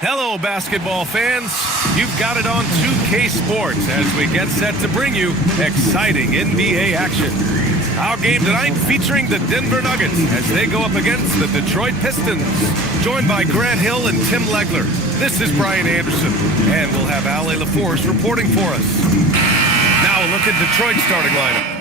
Hello, basketball fans. You've got it on 2K Sports as we get set to bring you exciting NBA action. Our game tonight featuring the Denver Nuggets as they go up against the Detroit Pistons. Joined by Grant Hill and Tim Legler. This is Brian Anderson, and we'll have Ale LaForce reporting for us. Now a look at Detroit's starting lineup.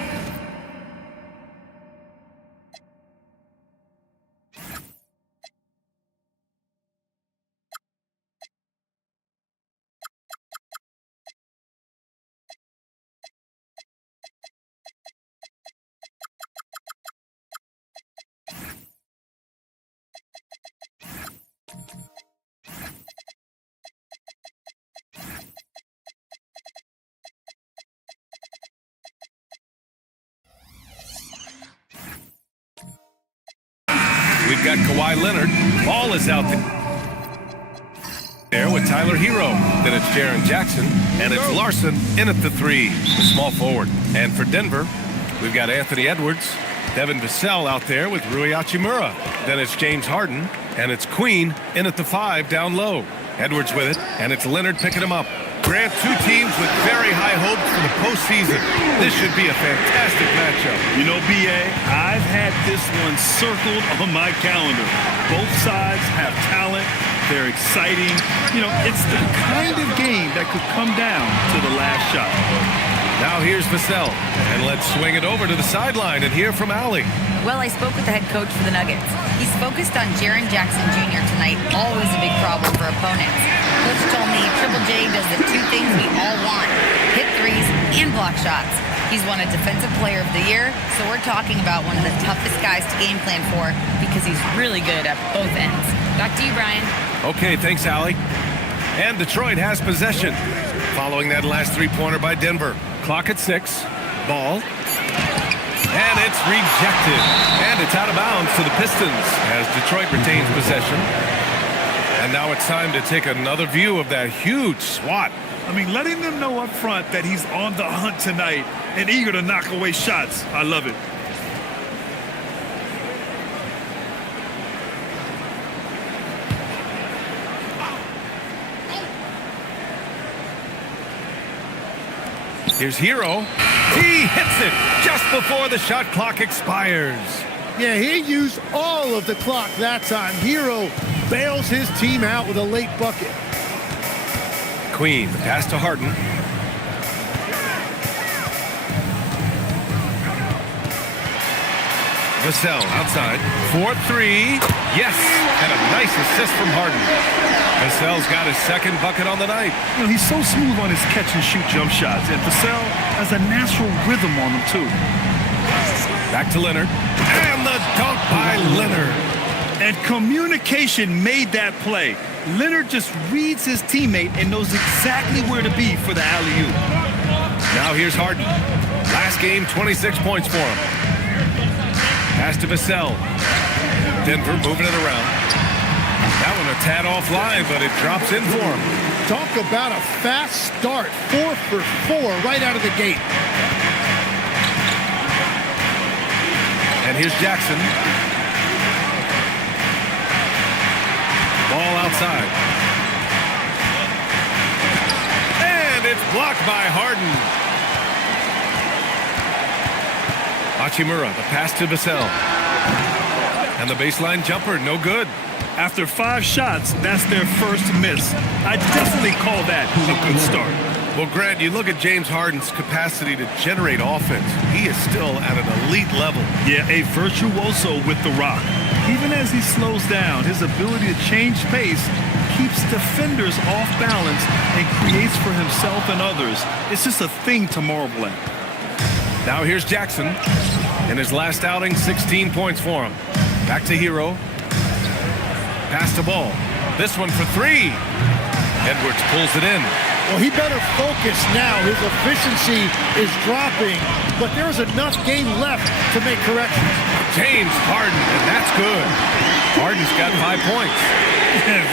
We've got Kawhi Leonard. Ball is out there with Tyler Hero. Then it's Jaren Jackson. And it's Larson in at the three, the small forward. And for Denver, we've got Anthony Edwards. Devin Vassell out there with Rui Hachimura. Then it's James Harden. And it's Queen in at the five down low. Edwards with it. And it's Leonard picking him up. Grant, two teams with very high hopes for the postseason. This should be a fantastic matchup. You know, B.A., I've had this one circled on my calendar. Both sides have talent. They're exciting. You know, it's the kind of game that could come down to the last shot. Now here's Vassell. And let's swing it over to the sideline and hear from Allie. Well, I spoke with the head coach for the Nuggets. He's focused on Jaren Jackson Jr. tonight, always a big problem for opponents. Coach told me Triple J does the two things we all want, hit threes and block shots. He's won a Defensive Player of the Year, so we're talking about one of the toughest guys to game plan for because he's really good at both ends. Back to you, Brian. Okay, thanks, Allie. And Detroit has possession following that last three-pointer by Denver. Clock at 6. Ball. And it's rejected. And it's out of bounds to the Pistons as Detroit retains possession. And now it's time to take another view of that huge swat. I mean, letting them know up front that he's on the hunt tonight and eager to knock away shots. I love it. Here's Hero. He hits it just before the shot clock expires. Yeah, he used all of the clock that time. Hero bails his team out with a late bucket. Queen, the pass to Harden. Vassell outside. 4-3. Yes! And a nice assist from Harden. Vassell's got his second bucket on the night. You know, he's so smooth on his catch-and-shoot jump shots, and Vassell has a natural rhythm on him, too. Back to Leonard. And the dunk by Leonard. And communication made that play. Leonard just reads his teammate and knows exactly where to be for the alley-oop. Now here's Harden. Last game, 26 points for him. Pass to Vassell. Denver moving it around. That one a tad offline, but it drops in for him. Talk about a fast start. 4 for 4 right out of the gate. And here's Jackson. Ball outside. And it's blocked by Harden. Hachimura, the pass to Vassell. And the baseline jumper, no good. After 5 shots, that's their first miss. I definitely call that a good start. Well, Grant, you look at James Harden's capacity to generate offense. He is still at an elite level. Yeah, a virtuoso with the rock. Even as he slows down, his ability to change pace keeps defenders off balance and creates for himself and others. It's just a thing to marvel at. Now here's Jackson. In his last outing, 16 points for him. Back to Hero. Pass to Ball. This one for 3. Edwards pulls it in. Well, he better focus now. His efficiency is dropping, but there's enough game left to make corrections. James Harden, and that's good. Harden's got 5 points.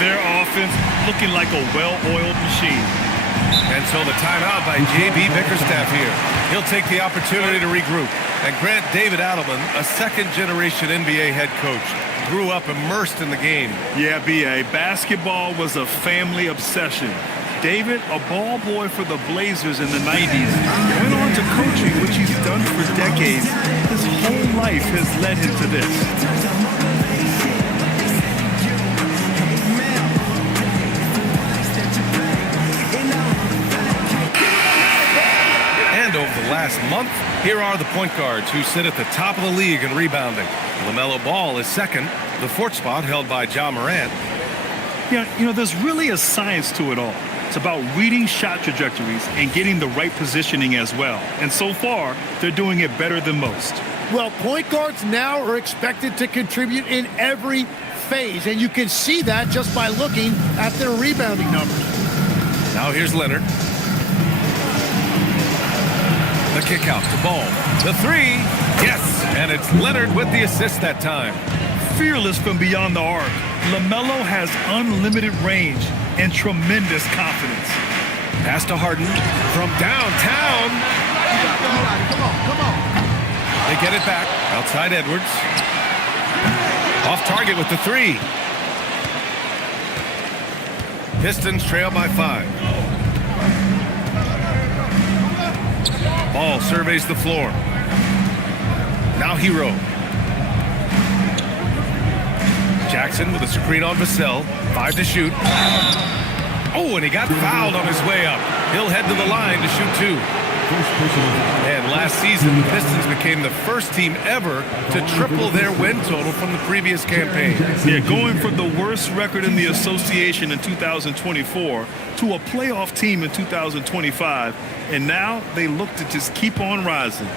Their offense looking like a well-oiled machine. And so the timeout by J.B. Bickerstaff here. He'll take the opportunity to regroup. And Grant, David Adelman, a second-generation NBA head coach, grew up immersed in the game. Yeah, B.A., basketball was a family obsession. David, a ball boy for the Blazers in the 90s, went on to coaching, which he's done for decades. His whole life has led him to this. And over the last month, here are the point guards who sit at the top of the league in rebounding. LaMelo Ball is second, the fourth spot held by Ja Morant. Yeah, there's really a science to it all. It's about reading shot trajectories and getting the right positioning as well. And so far, they're doing it better than most. Well, point guards now are expected to contribute in every phase, and you can see that just by looking at their rebounding numbers. Now here's Leonard. The kick out to Ball. The three. Yes, and it's Leonard with the assist that time. Fearless from beyond the arc, LaMelo has unlimited range and tremendous confidence. Pass to Harden from downtown. Come on. They get it back. Outside Edwards. Off target with the three. Pistons trail by 5. Ball surveys the floor. Now Hero. Jackson with a screen on Vassell. 5 to shoot. Oh, and he got fouled on his way up. He'll head to the line to shoot 2. And last season, the Pistons became the first team ever to triple their win total from the previous campaign. Yeah, going from the worst record in the association in 2024 to a playoff team in 2025. And now they look to just keep on rising.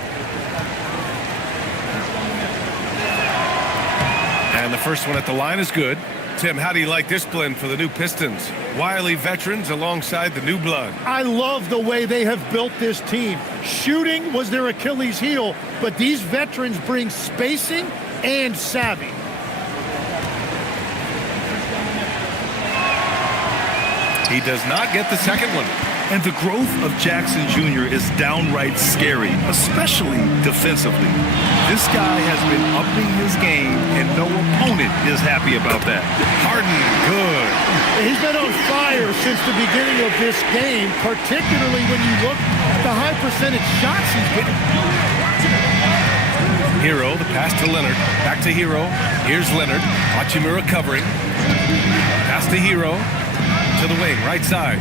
And the first one at the line is good. Tim, how do you like this blend for the new Pistons? Wily veterans alongside the new blood. I love the way they have built this team. Shooting was their Achilles heel, but these veterans bring spacing and savvy. He does not get the second one. And the growth of Jackson Jr. is downright scary, especially defensively. This guy has been upping his game, and no opponent is happy about that. Harden, good. He's been on fire since the beginning of this game, particularly when you look at the high percentage shots he's getting. Hero, the pass to Leonard. Back to Hero. Here's Leonard. Hachimura covering. Pass to Hero. To the wing, right side.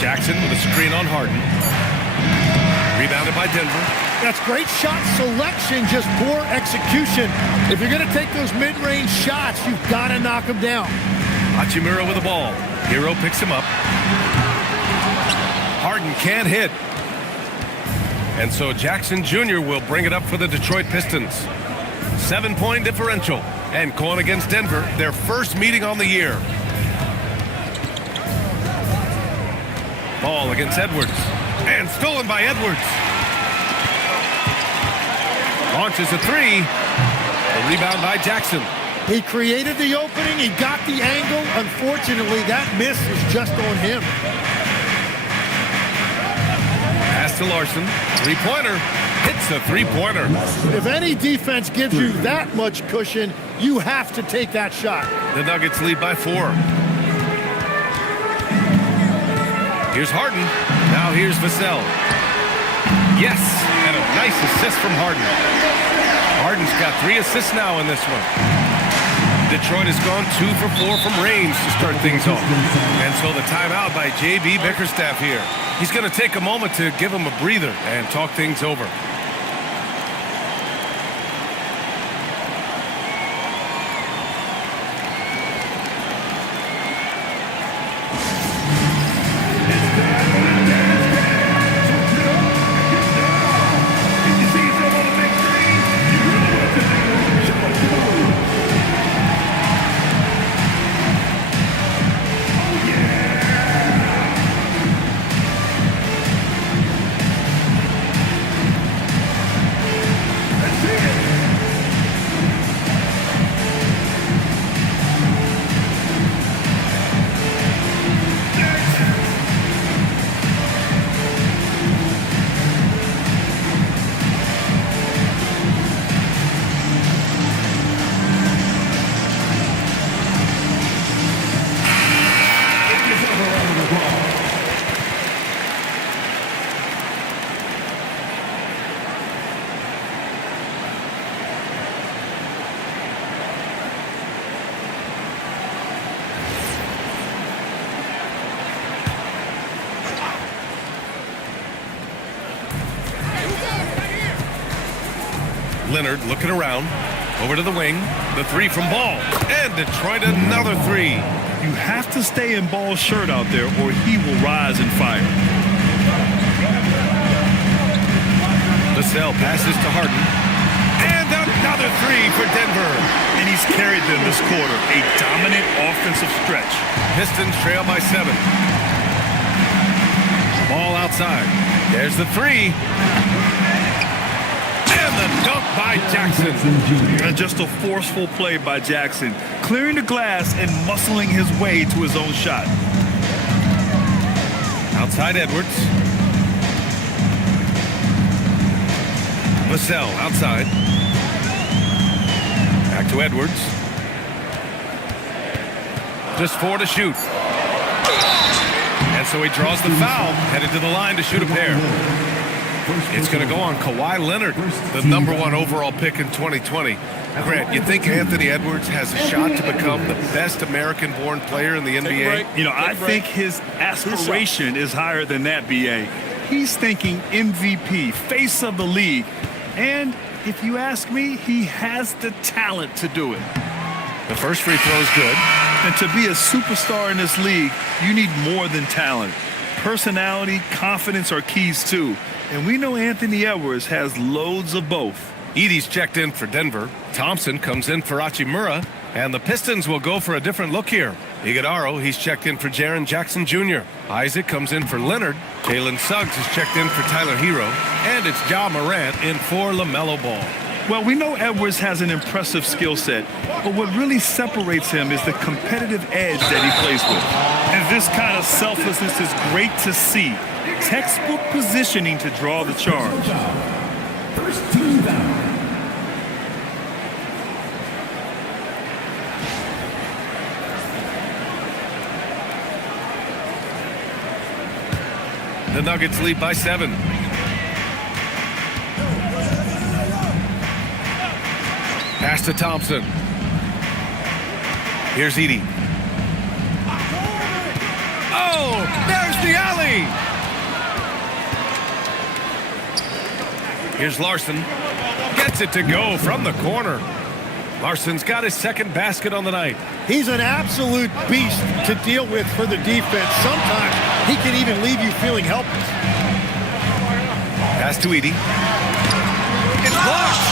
Jackson with a screen on Harden. Rebounded by Denver. That's great shot selection, just poor execution. If you're going to take those mid-range shots, you've got to knock them down. Hachimura with the ball. Hero picks him up. Harden can't hit. And so Jackson Jr. will bring it up for the Detroit Pistons. 7-point differential. And going against Denver, their first meeting on the year. Ball against Edwards. And stolen by Edwards. Launches a three. The rebound by Jackson. He created the opening. He got the angle. Unfortunately, that miss is just on him. Pass to Larson. Three-pointer. Hits a three-pointer. If any defense gives you that much cushion, you have to take that shot. The Nuggets lead by 4. Here's Harden. Now here's Vassell. Yes, and a nice assist from Harden. Harden's got 3 assists now in this one. Detroit has gone 2 for 4 from range to start things off. And so the timeout by J.B. Bickerstaff here. He's going to take a moment to give him a breather and talk things over. Leonard looking around. Over to the wing. The three from Ball. And Detroit another three. You have to stay in Ball's shirt out there or he will rise and fire. Vassell passes to Harden. And another three for Denver. And he's carried them this quarter. A dominant offensive stretch. Pistons trail by 7. Ball outside. There's the three. And the dunk by Jackson. And just a forceful play by Jackson. Clearing the glass and muscling his way to his own shot. Outside Edwards. Vassell outside. Back to Edwards. Just 4 to shoot. And so he draws the foul, headed to the line to shoot a pair. It's going to go on Kawhi Leonard, the #1 overall pick in 2020. Grant, you think Anthony Edwards has a shot to become the best American-born player in the NBA? You know, I think his aspiration is higher than that, B.A. He's thinking MVP, face of the league. And if you ask me, he has the talent to do it. The first free throw is good. And to be a superstar in this league, you need more than talent. Personality, confidence are keys too. And we know Anthony Edwards has loads of both. Edey's checked in for Denver. Thompson comes in for Hachimura. And the Pistons will go for a different look here. Iguodala, he's checked in for Jaren Jackson Jr. Isaac comes in for Leonard. Jalen Suggs is checked in for Tyler Hero. And it's Ja Morant in for LaMelo Ball. Well, we know Edwards has an impressive skill set, but what really separates him is the competitive edge that he plays with. And this kind of selflessness is great to see. Textbook positioning to draw the charge. First team down. The Nuggets lead by 7. Pass to Thompson. Here's Edey. Oh, there's the alley. Here's Larson. Gets it to go from the corner. Larson's got his second basket on the night. He's an absolute beast to deal with for the defense. Sometimes he can even leave you feeling helpless. Pass to Edey. It's blocked.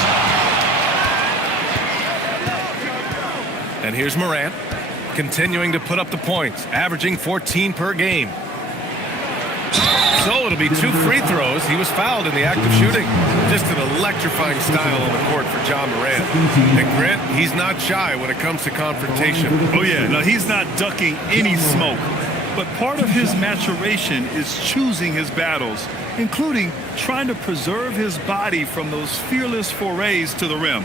And here's Morant, continuing to put up the points, averaging 14 per game. So it'll be 2 free throws. He was fouled in the act of shooting. Just an electrifying style on the court for Ja Morant. And Grant, he's not shy when it comes to confrontation. Oh yeah, no, he's not ducking any smoke. But part of his maturation is choosing his battles, including trying to preserve his body from those fearless forays to the rim.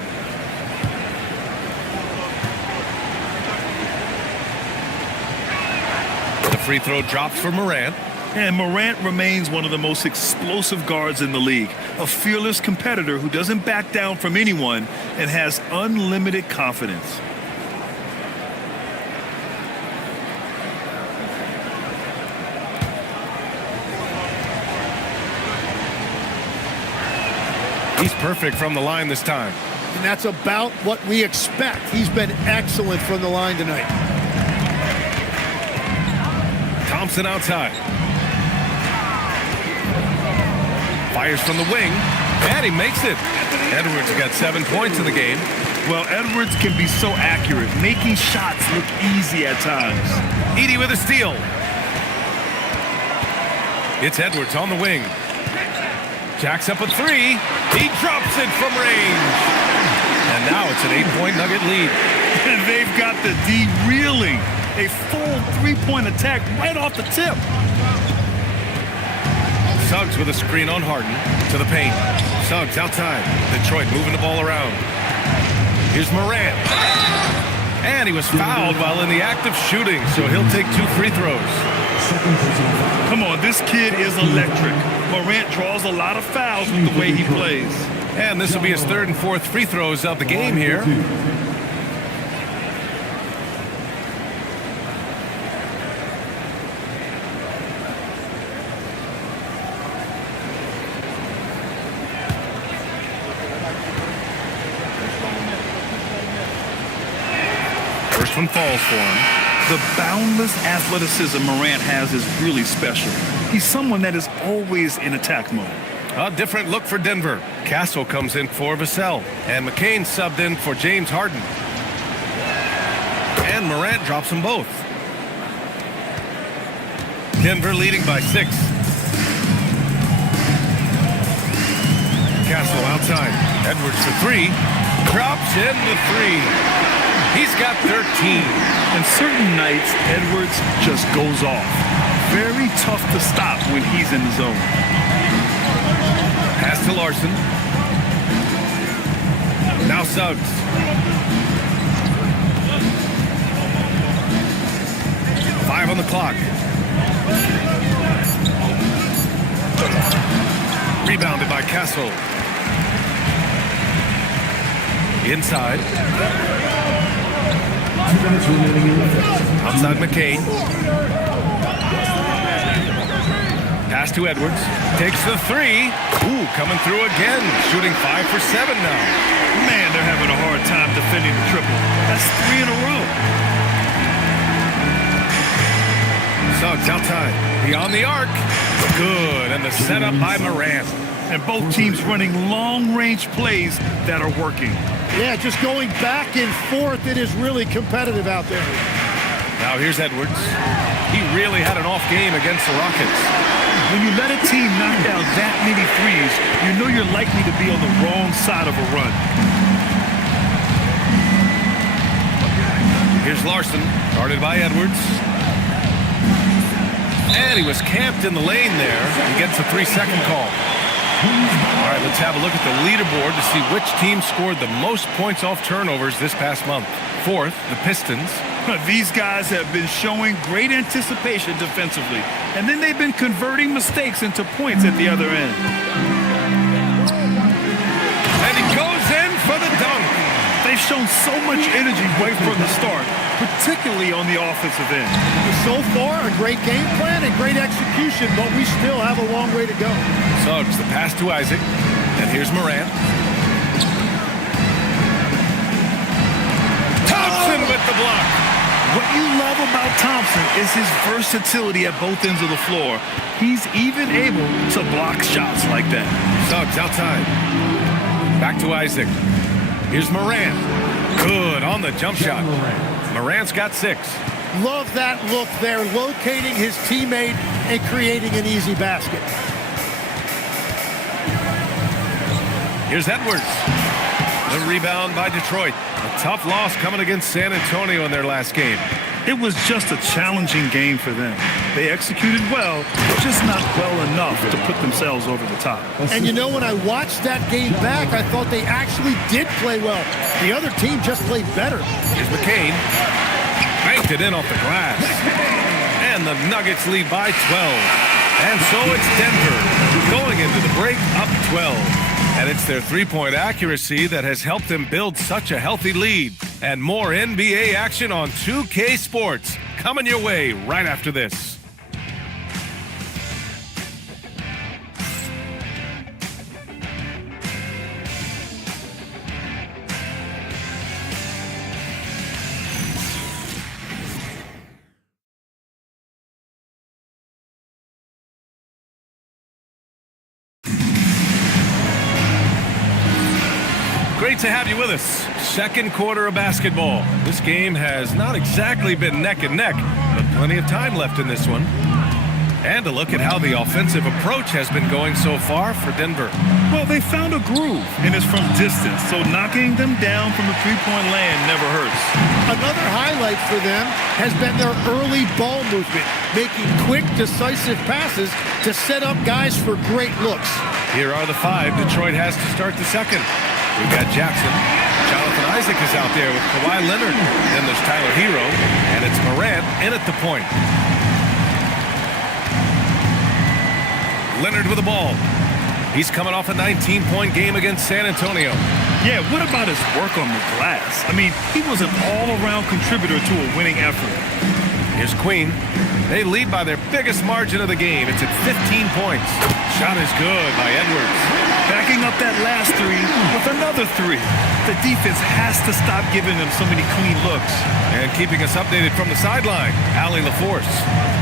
The free throw drops for Morant. And Morant remains one of the most explosive guards in the league, a fearless competitor who doesn't back down from anyone and has unlimited confidence. He's perfect from the line this time. And that's about what we expect. He's been excellent from the line tonight. Thompson outside. Fires from the wing, and he makes it. Edwards got 7 points in the game. Well, Edwards can be so accurate, making shots look easy at times. Edey with a steal. It's Edwards on the wing. Jacks up a 3. He drops it from range. And now it's an 8-point Nugget lead. And they've got the D reeling. A full 3-point attack right off the tip. Suggs with a screen on Harden to the paint. Suggs outside. Detroit moving the ball around. Here's Morant. And he was fouled while in the act of shooting, so he'll take 2 free throws. Come on, this kid is electric. Morant draws a lot of fouls with the way he plays. And this will be his 3rd and 4th free throws of the game here. one falls for him. The boundless athleticism Morant has is really special. He's someone that is always in attack mode. A different look for Denver. Castle comes in for Vassell, and McCain subbed in for James Harden. And Morant drops them both. Denver leading by 6. Castle outside. Edwards for 3. Drops in the 3. He's got 13. And certain nights, Edwards just goes off. Very tough to stop when he's in the zone. Pass to Larson. Now Suggs. Five on the clock. Rebounded by Castle. Inside. 2 minutes remaining in the first. Outside McCain. Pass to Edwards. Takes the 3. Ooh, coming through again. Shooting 5 for 7 now. Man, they're having a hard time defending the triple. That's 3 in a row. Suggs outside. Beyond the arc. Good. And the setup by Morant. And both teams running long-range plays that are working. Yeah, just going back and forth. It is really competitive out there. Now here's Edwards. He really had an off game against the Rockets. When you let a team knock down that many threes, you know you're likely to be on the wrong side of a run. Here's Larson, guarded by Edwards. And he was camped in the lane there. He gets a 3-second call. All right, let's have a look at the leaderboard to see which team scored the most points off turnovers this past month. 4th, the Pistons. These guys have been showing great anticipation defensively, and then they've been converting mistakes into points at the other end. And he goes in for the dunk. They've shown so much energy right from the start, particularly on the offensive end. So far, a great game plan and great execution, but we still have a long way to go. Suggs, the pass to Isaac. And here's Morant. Thompson with the block. What you love about Thompson is his versatility at both ends of the floor. He's even able to block shots like that. Suggs outside. Back to Isaac. Here's Morant. Good on the jump shot. Morant's got 6. Love that look there, locating his teammate and creating an easy basket. Here's Edwards. The rebound by Detroit. A tough loss coming against San Antonio in their last game. It was just a challenging game for them. They executed well, just not well enough to put themselves over the top. And you know, when I watched that game back, I thought they actually did play well. The other team just played better. Here's McCain. Banked it in off the glass. And the Nuggets lead by 12. And so it's Denver going into the break up 12. And it's their three-point accuracy that has helped them build such a healthy lead. And more NBA action on 2K Sports coming your way right after this. Great to have you with us. Second quarter of basketball. This game has not exactly been neck and neck, but plenty of time left in this one. And a look at how the offensive approach has been going so far for Denver. Well, they found a groove, and it's from distance, so knocking them down from the three-point land never hurts. Another highlight for them has been their early ball movement, making quick, decisive passes to set up guys for great looks. Here are the 5 Detroit has to start the second. We've got Jackson. Jonathan Isaac is out there with Kawhi Leonard. Then there's Tyler Hero, and it's Morant in at the point. Leonard with the ball. He's coming off a 19-point game against San Antonio. Yeah, what about his work on the glass? I mean, he was an all-around contributor to a winning effort. Here's Queen. They lead by their biggest margin of the game. It's at 15 points. Shot is good by Edwards. Backing up that last three with another three. The defense has to stop giving them so many clean looks. And keeping us updated from the sideline, Allie LaForce.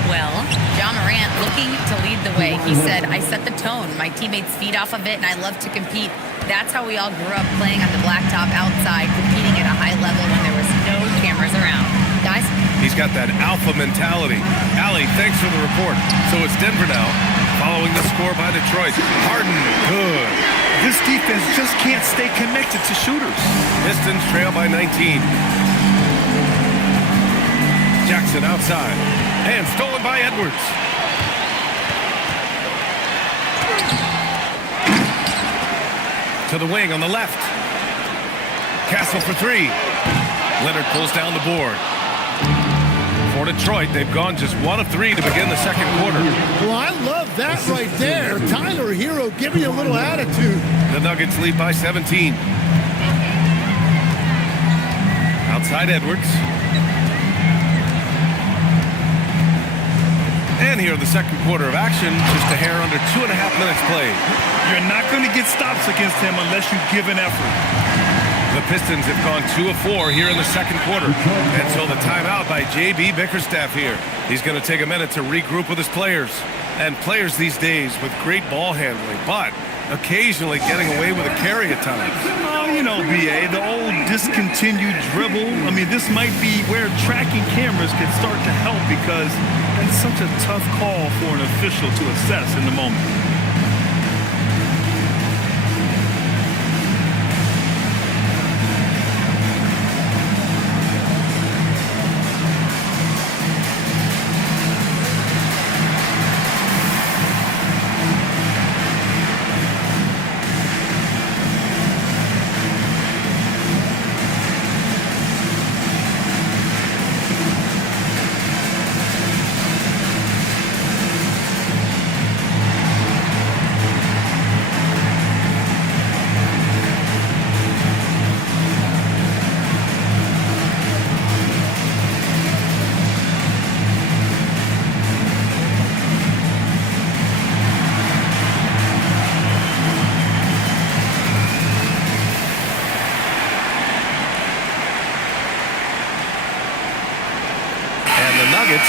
Well, John Morant looking to lead the way. He said, I set the tone. My teammates feed off of it, and I love to compete. That's how we all grew up, playing on the blacktop outside, competing at a high level when there was no cameras around. Guys? He's got that alpha mentality. Allie, thanks for the report. So it's Denver now, following the score by Detroit. Harden, good. This defense just can't stay connected to shooters. Pistons trail by 19. Jackson outside. And stolen by Edwards. To the wing on the left. Castle for three. Leonard pulls down the board. For Detroit, they've gone just 1 of 3 to begin the second quarter. Well, I love that right there. Tyler Hero giving you a little attitude. The Nuggets lead by 17. Outside Edwards. And here in the second quarter of action, just a hair under 2.5 minutes played. You're not going to get stops against him unless you give an effort. The Pistons have gone 2 of 4 here in the second quarter. And so the timeout by J.B. Bickerstaff here. He's going to take a minute to regroup with his players. And players these days with great ball handling, but occasionally getting away with a carry at times. Oh, you know, B.A., the old discontinued dribble. I mean, this might be where tracking cameras can start to help, because that's such a tough call for an official to assess in the moment.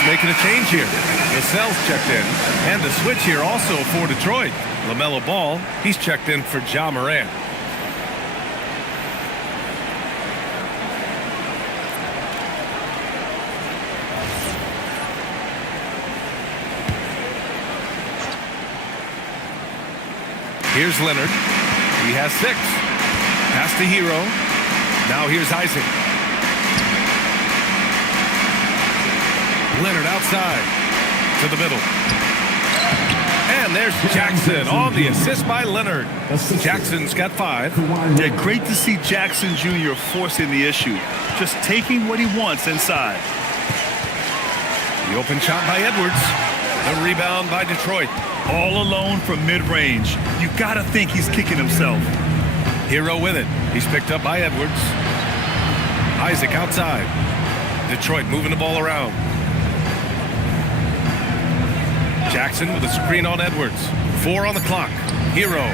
Making a change here. Vassell's checked in. And the switch here also for Detroit. LaMelo Ball, he's checked in for Ja Morant. Here's Leonard. He has 6. Pass to Hero. Now here's Isaac. Leonard outside to the middle. And there's Jackson on the assist by Leonard. Jackson's got 5. Yeah, great to see Jackson Jr. forcing the issue. Just taking what he wants inside. The open shot by Edwards. The rebound by Detroit. All alone from mid-range. You got to think he's kicking himself. Hero with it. He's picked up by Edwards. Isaac outside. Detroit moving the ball around. Jackson with a screen on Edwards. 4 on the clock. Hero.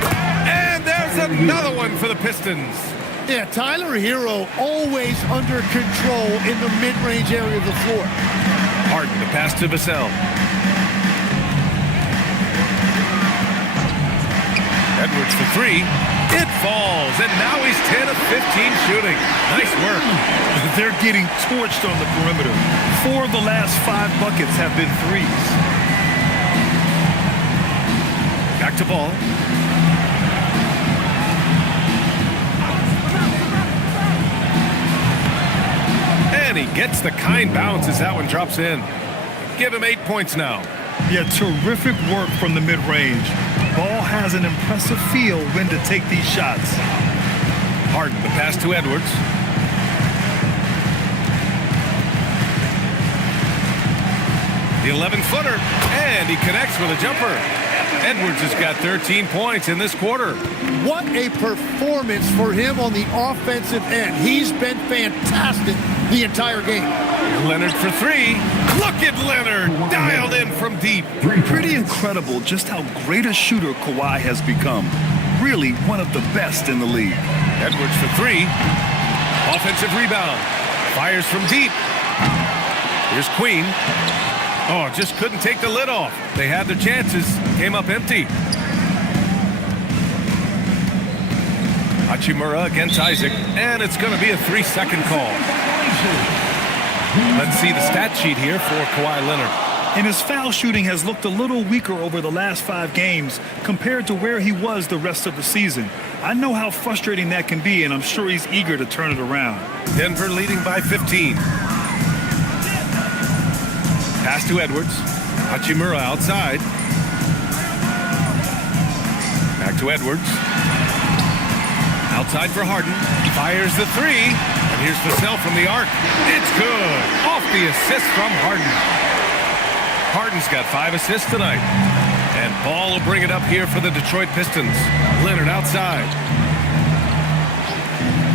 And there's another one for the Pistons. Yeah, Tyler Hero always under control in the mid-range area of the floor. Harden, the pass to Vassell. Edwards for 3. It falls, and now he's 10 of 15 shooting. Nice work. They're getting torched on the perimeter. 4 of the last 5 buckets have been threes. Back to Ball. And he gets the kind bounce as that one drops in. Give him 8 points now. Yeah, terrific work from the mid-range. Ball has an impressive feel when to take these shots. Harden, the pass to Edwards. The 11-footer, and he connects with a jumper. Edwards has got 13 points in this quarter. What a performance for him on the offensive end. He's been fantastic the entire game. Leonard for 3. Look at Leonard, dialed in from deep. Pretty incredible just how great a shooter Kawhi has become. really one of the best in the league. Edwards for three. Offensive rebound. Fires from deep. Here's Queen. Oh, just couldn't take the lid off. They had their chances. Came up empty. Hachimura against Isaac. And it's going to be a 3-second call. Let's see the stat sheet here for Kawhi Leonard. And his foul shooting has looked a little weaker over the last 5 games compared to where he was the rest of the season. I know how frustrating that can be, and I'm sure he's eager to turn it around. Denver leading by 15. Pass to Edwards. Hachimura outside. Back to Edwards. Outside for Harden. Fires the three. And here's Vassell from the arc. It's good. Off the assist from Harden. Harden's got 5 assists tonight. And Ball will bring it up here for the Detroit Pistons. Leonard outside.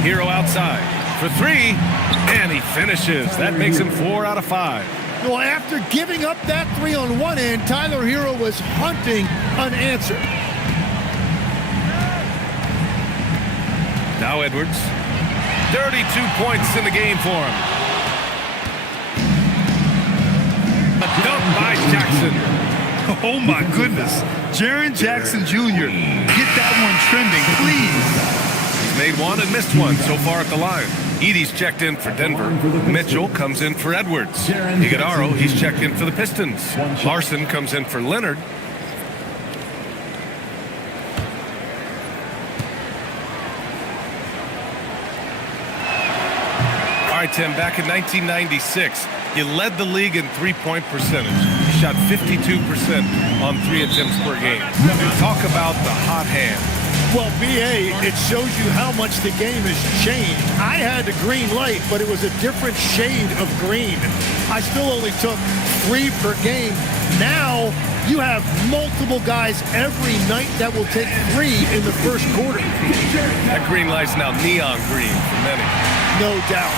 Hero outside for 3. And he finishes. That makes him 4 out of 5. Well, after giving up that 3 on one end, Tyler Hero was hunting unanswered. Now Edwards. 32 points in the game for him. A dunk by Jackson. Oh, my goodness. Jaren Jackson Jr. Get that one trending, please. He's made one and missed one so far at the line. Edey's checked in for Denver. Mitchell comes in for Edwards. Iguodaro, he's checked in for the Pistons. Larson comes in for Leonard. All right, Tim, back in 1996, you led the league in three-point percentage. You shot 52% on 3 attempts per game. Talk about the hot hand. Well, BA, it shows you how much the game has changed. I had the green light, but it was a different shade of green. I still only took 3 per game. Now, you have multiple guys every night that will take 3 in the first quarter. That green light's now neon green for many. No doubt.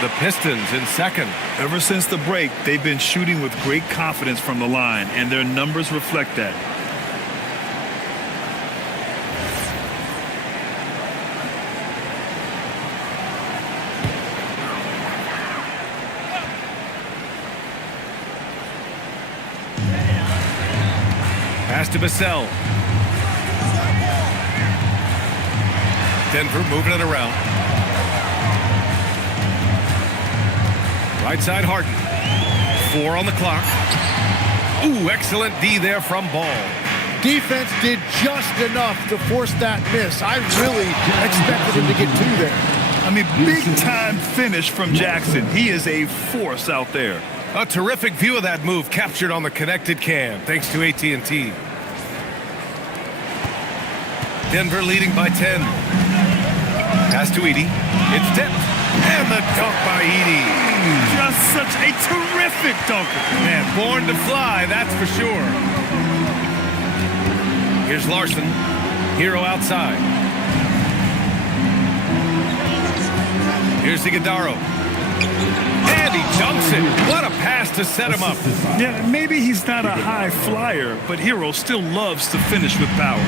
The Pistons in second. Ever since the break, they've been shooting with great confidence from the line, and their numbers reflect that. Pass to Vassell. Denver moving it around. Right side Harden. 4 on the clock. Ooh, excellent D there from Ball. Defense did just enough to force that miss. I really expected him to get 2 there. I mean, big-time finish from Jackson. He is a force out there. A terrific view of that move captured on the connected cam, thanks to AT&T. Denver leading by 10. Pass to Edey. It's tipped. And the dunk by Edey. Just such a terrific dunker. Man, born to fly, that's for sure. Here's Larson. Hero outside. Here's Iguodaro. And he dunks it. What a pass to set him up. Yeah, maybe he's not a high flyer, but Hero still loves to finish with power.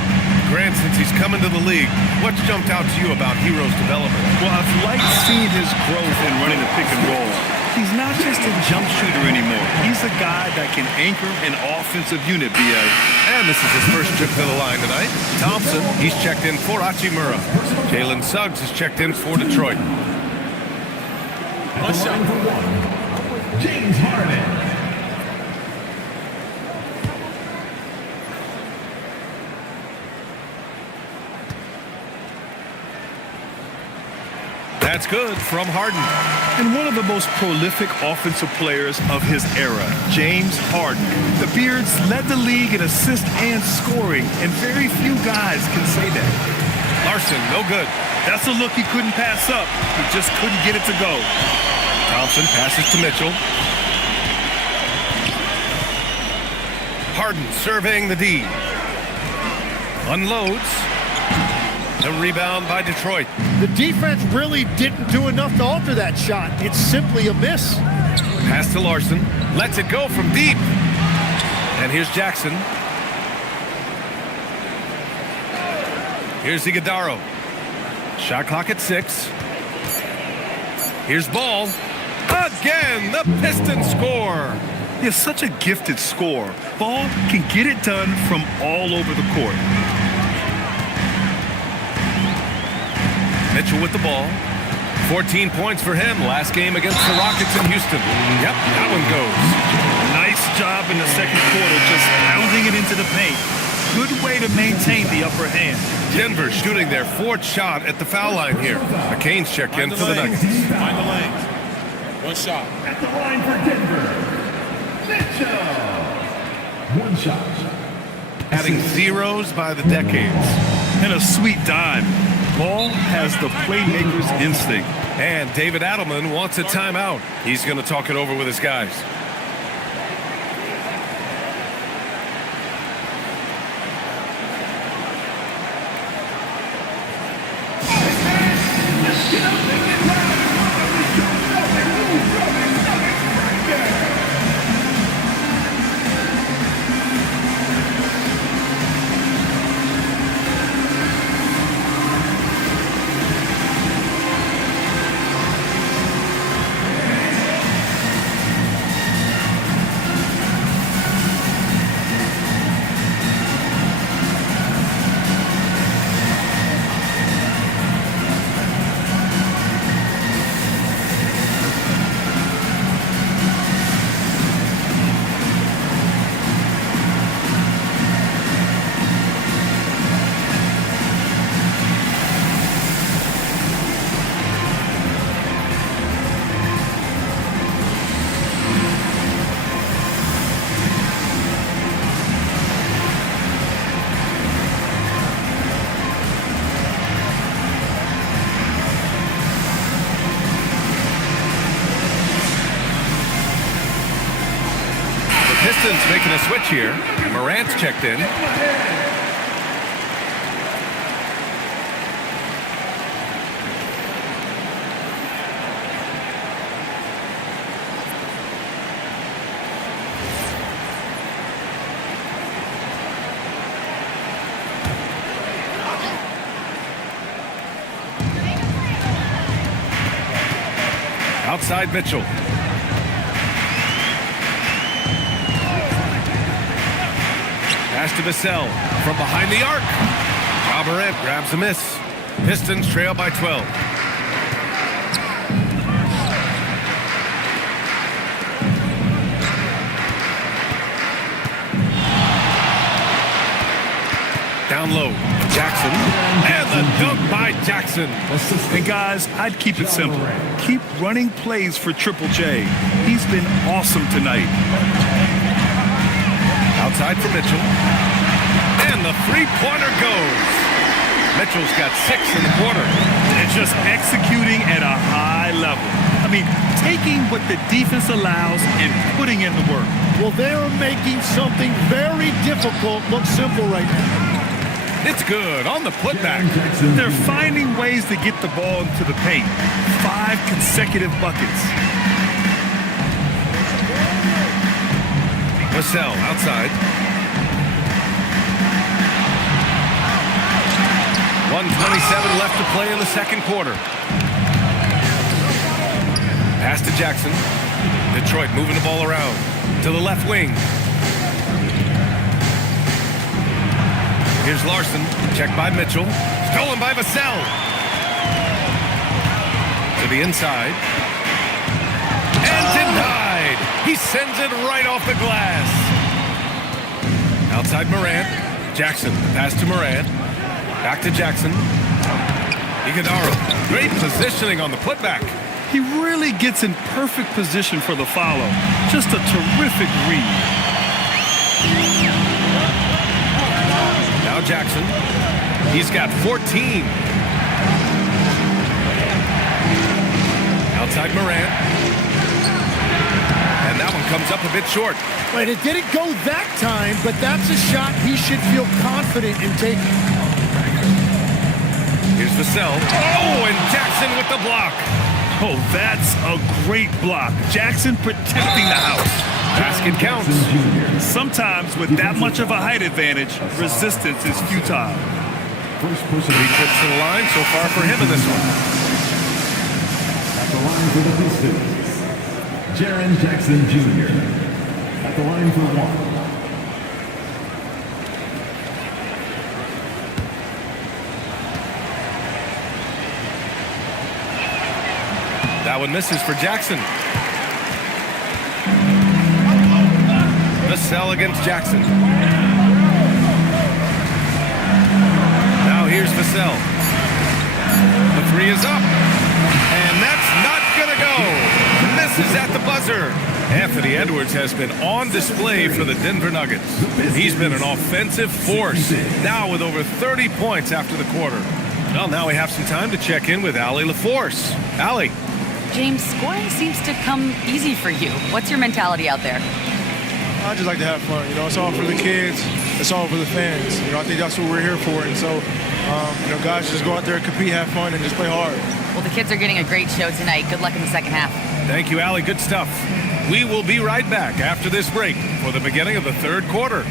Grant, since he's come into the league, what's jumped out to you about Hero's development? Well, I've liked seeing his growth in running the pick and roll. He's not just a jump shooter anymore. He's a guy that can anchor an offensive unit, B.A. And this is his first trip to the line tonight. Thompson, he's checked in for Hachimura. Jalen Suggs is checked in for Detroit. What's up? James Harden. That's good from Harden. And one of the most prolific offensive players of his era, James Harden. The Beards led the league in assists and scoring, and very few guys can say that. Larson, no good. That's a look he couldn't pass up. He just couldn't get it to go. Thompson passes to Mitchell. Harden surveying the D. Unloads. The rebound by Detroit. The defense really didn't do enough to alter that shot. It's simply a miss. Pass to Larson. Lets it go from deep. And here's Jackson. Here's Iguodaro. Shot clock at 6. Here's Ball. Again, the Pistons score. He's such a gifted scorer. Ball can get it done from all over the court. Mitchell with the ball. 14 points for him last game against the Rockets in Houston. Yep, that one goes. Nice job in the second quarter, just pounding it into the paint. Good way to maintain the upper hand. Denver shooting their 4th shot at the foul line here. McCain's checked in for the Nuggets. Find the lane. One shot. At the line for Denver, Mitchell. One shot. Adding zeros by the decades. And a sweet dime. Ball has the playmaker's instinct. And David Adelman wants a timeout. He's going to talk it over with his guys. Pistons making a switch here. Morant's checked in. Outside Mitchell. Pass to Vassell from behind the arc. Morant grabs a miss. Pistons trail by 12. Down low, Jackson. And the dunk by Jackson. And guys, I'd keep it simple. Keep running plays for Triple J. He's been awesome tonight. Outside for Mitchell. And the three-pointer goes. Mitchell's got 6 in the quarter. And just executing at a high level. I mean, taking what the defense allows and putting in the work. Well, they're making something very difficult look simple right now. It's good on the putback. They're finding ways to get the ball into the paint. 5 consecutive buckets. Vassell outside. 1:27 left to play in the second quarter. Pass to Jackson. Detroit moving the ball around to the left wing. Here's Larson, checked by Mitchell, stolen by Vassell. To the inside. And denied. He sends it right off the glass. Outside Morant. Jackson, pass to Morant. Back to Jackson. Iguodaro, great positioning on the putback. He really gets in perfect position for the follow. Just a terrific read. Now Jackson. He's got 14. Outside Morant. And that one comes up a bit short. But it didn't go that time, but that's a shot he should feel confident in taking. Here's Vassell. Oh, and Jackson with the block. Oh, that's a great block. Jackson protecting the house. Basket counts. Sometimes with that much of a height advantage, resistance is futile. First person He trips to the line so far for him in this one. at the line for the Pistons, Jaren Jackson Jr. At the line for one. That one misses for Jackson. Vassell against Jackson. Now here's Vassell. The three is up. And that's not going to go. Misses at the buzzer. Anthony Edwards has been on display for the Denver Nuggets. He's been an offensive force, now with over 30 points after the quarter. Well, now we have some time to check in with Allie LaForce. Allie. James, scoring seems to come easy for you. What's your mentality out there? I just like to have fun. It's all for the kids. It's all for the fans. I think that's what we're here for. And so, guys, just go out there and compete, have fun, and just play hard. Well, the kids are getting a great show tonight. Good luck in the second half. Thank you, Allie. Good stuff. We will be right back after this break for the beginning of the third quarter.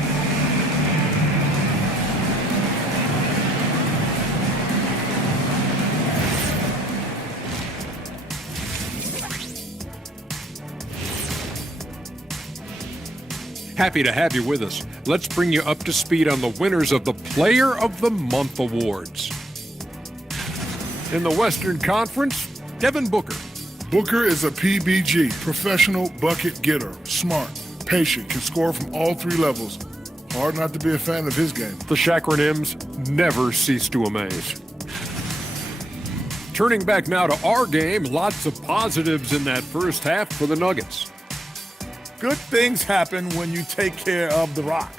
Happy to have you with us. Let's bring you up to speed on the winners of the Player of the Month awards. In the Western Conference, Devin Booker. Booker is a PBG, professional bucket getter, smart, patient, can score from all three levels. Hard not to be a fan of his game. The Chakronims never cease to amaze. Turning back now to our game, lots of positives in that first half for the Nuggets. Good things happen when you take care of the rock.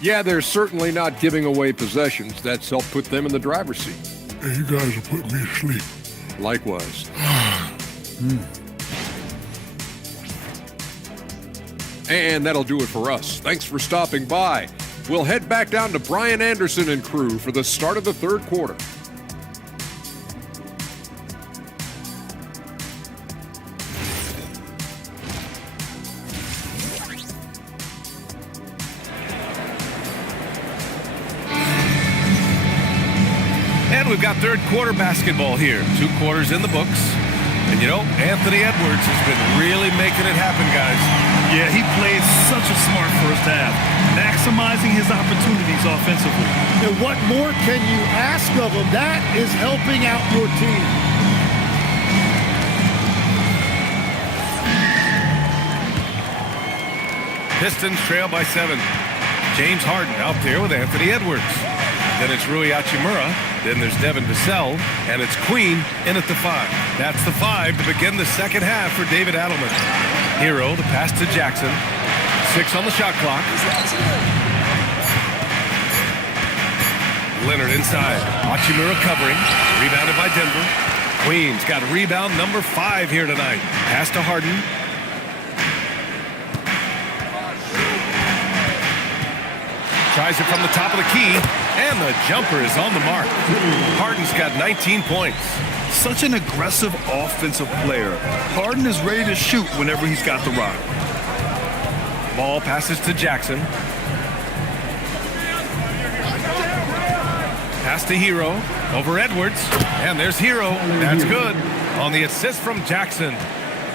Yeah, they're certainly not giving away possessions. That's helped put them in the driver's seat. Hey, you guys are putting me to sleep. Likewise. And that'll do it for us. Thanks for stopping by. We'll head back down to Brian Anderson and crew for the start of the third quarter. And we've got third quarter basketball here. 2 quarters in the books. And Anthony Edwards has been really making it happen, guys. Yeah, he played such a smart first half, maximizing his opportunities offensively. And what more can you ask of him? That is helping out your team. Pistons trail by 7. James Harden out there with Anthony Edwards. Then it's Rui Hachimura. Then there's Devin Vassell. And it's Queen in at the 5. That's the 5 to begin the second half for David Adelman. Hero, the pass to Jackson. 6 on the shot clock. Leonard inside. Hachimura covering. Rebounded by Denver. Queen's got rebound number 5 here tonight. Pass to Harden. Tries it from the top of the key, and the jumper is on the mark. Harden's got 19 points. Such an aggressive offensive player. Harden is ready to shoot whenever he's got the rock. Ball passes to Jackson. Pass to Hero over Edwards, and there's Hero. That's good. On the assist from Jackson.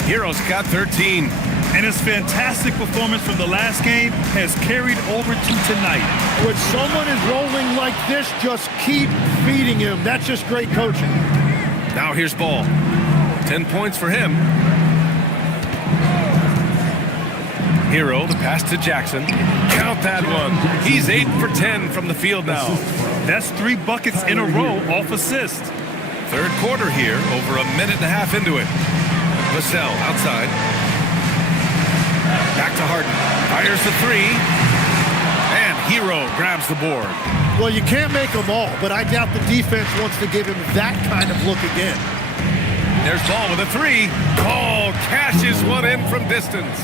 Hero's got 13. And his fantastic performance from the last game has carried over to tonight. When someone is rolling like this, just keep feeding him. That's just great coaching. Now here's Ball. 10 points for him. Hero, the pass to Jackson. Count that one. He's 8 for 10 from the field now. That's 3 buckets in a row off assist. Third quarter here, over a minute and a half into it. Vassell outside. Back to Harden. Fires the 3. And Hero grabs the board. Well, you can't make them all, but I doubt the defense wants to give him that kind of look again. There's Ball with a 3. Ball cashes one in from distance.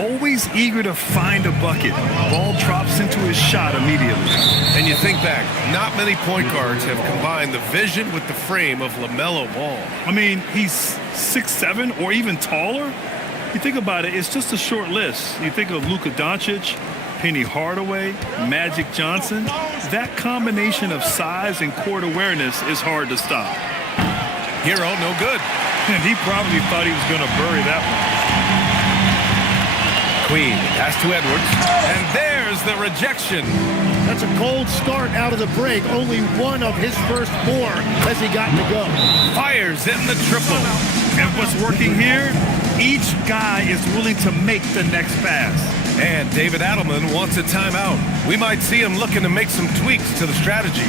always eager to find a bucket. Ball drops into his shot immediately. And you think back, not many point guards have combined the vision with the frame of LaMelo Ball. I mean, he's 6'7" or even taller. You think about it, it's just a short list. You think of Luka Doncic, Penny Hardaway, Magic Johnson. That combination of size and court awareness is hard to stop. Hero, no good. And he probably thought he was going to bury that one. Queen, pass to Edwards. And there's the rejection. That's a cold start out of the break. Only one of his first 4 has he gotten to go. Fires in the triple. And what's working here? Each guy is willing to make the next pass. And David Adelman wants a timeout. We might see him looking to make some tweaks to the strategy.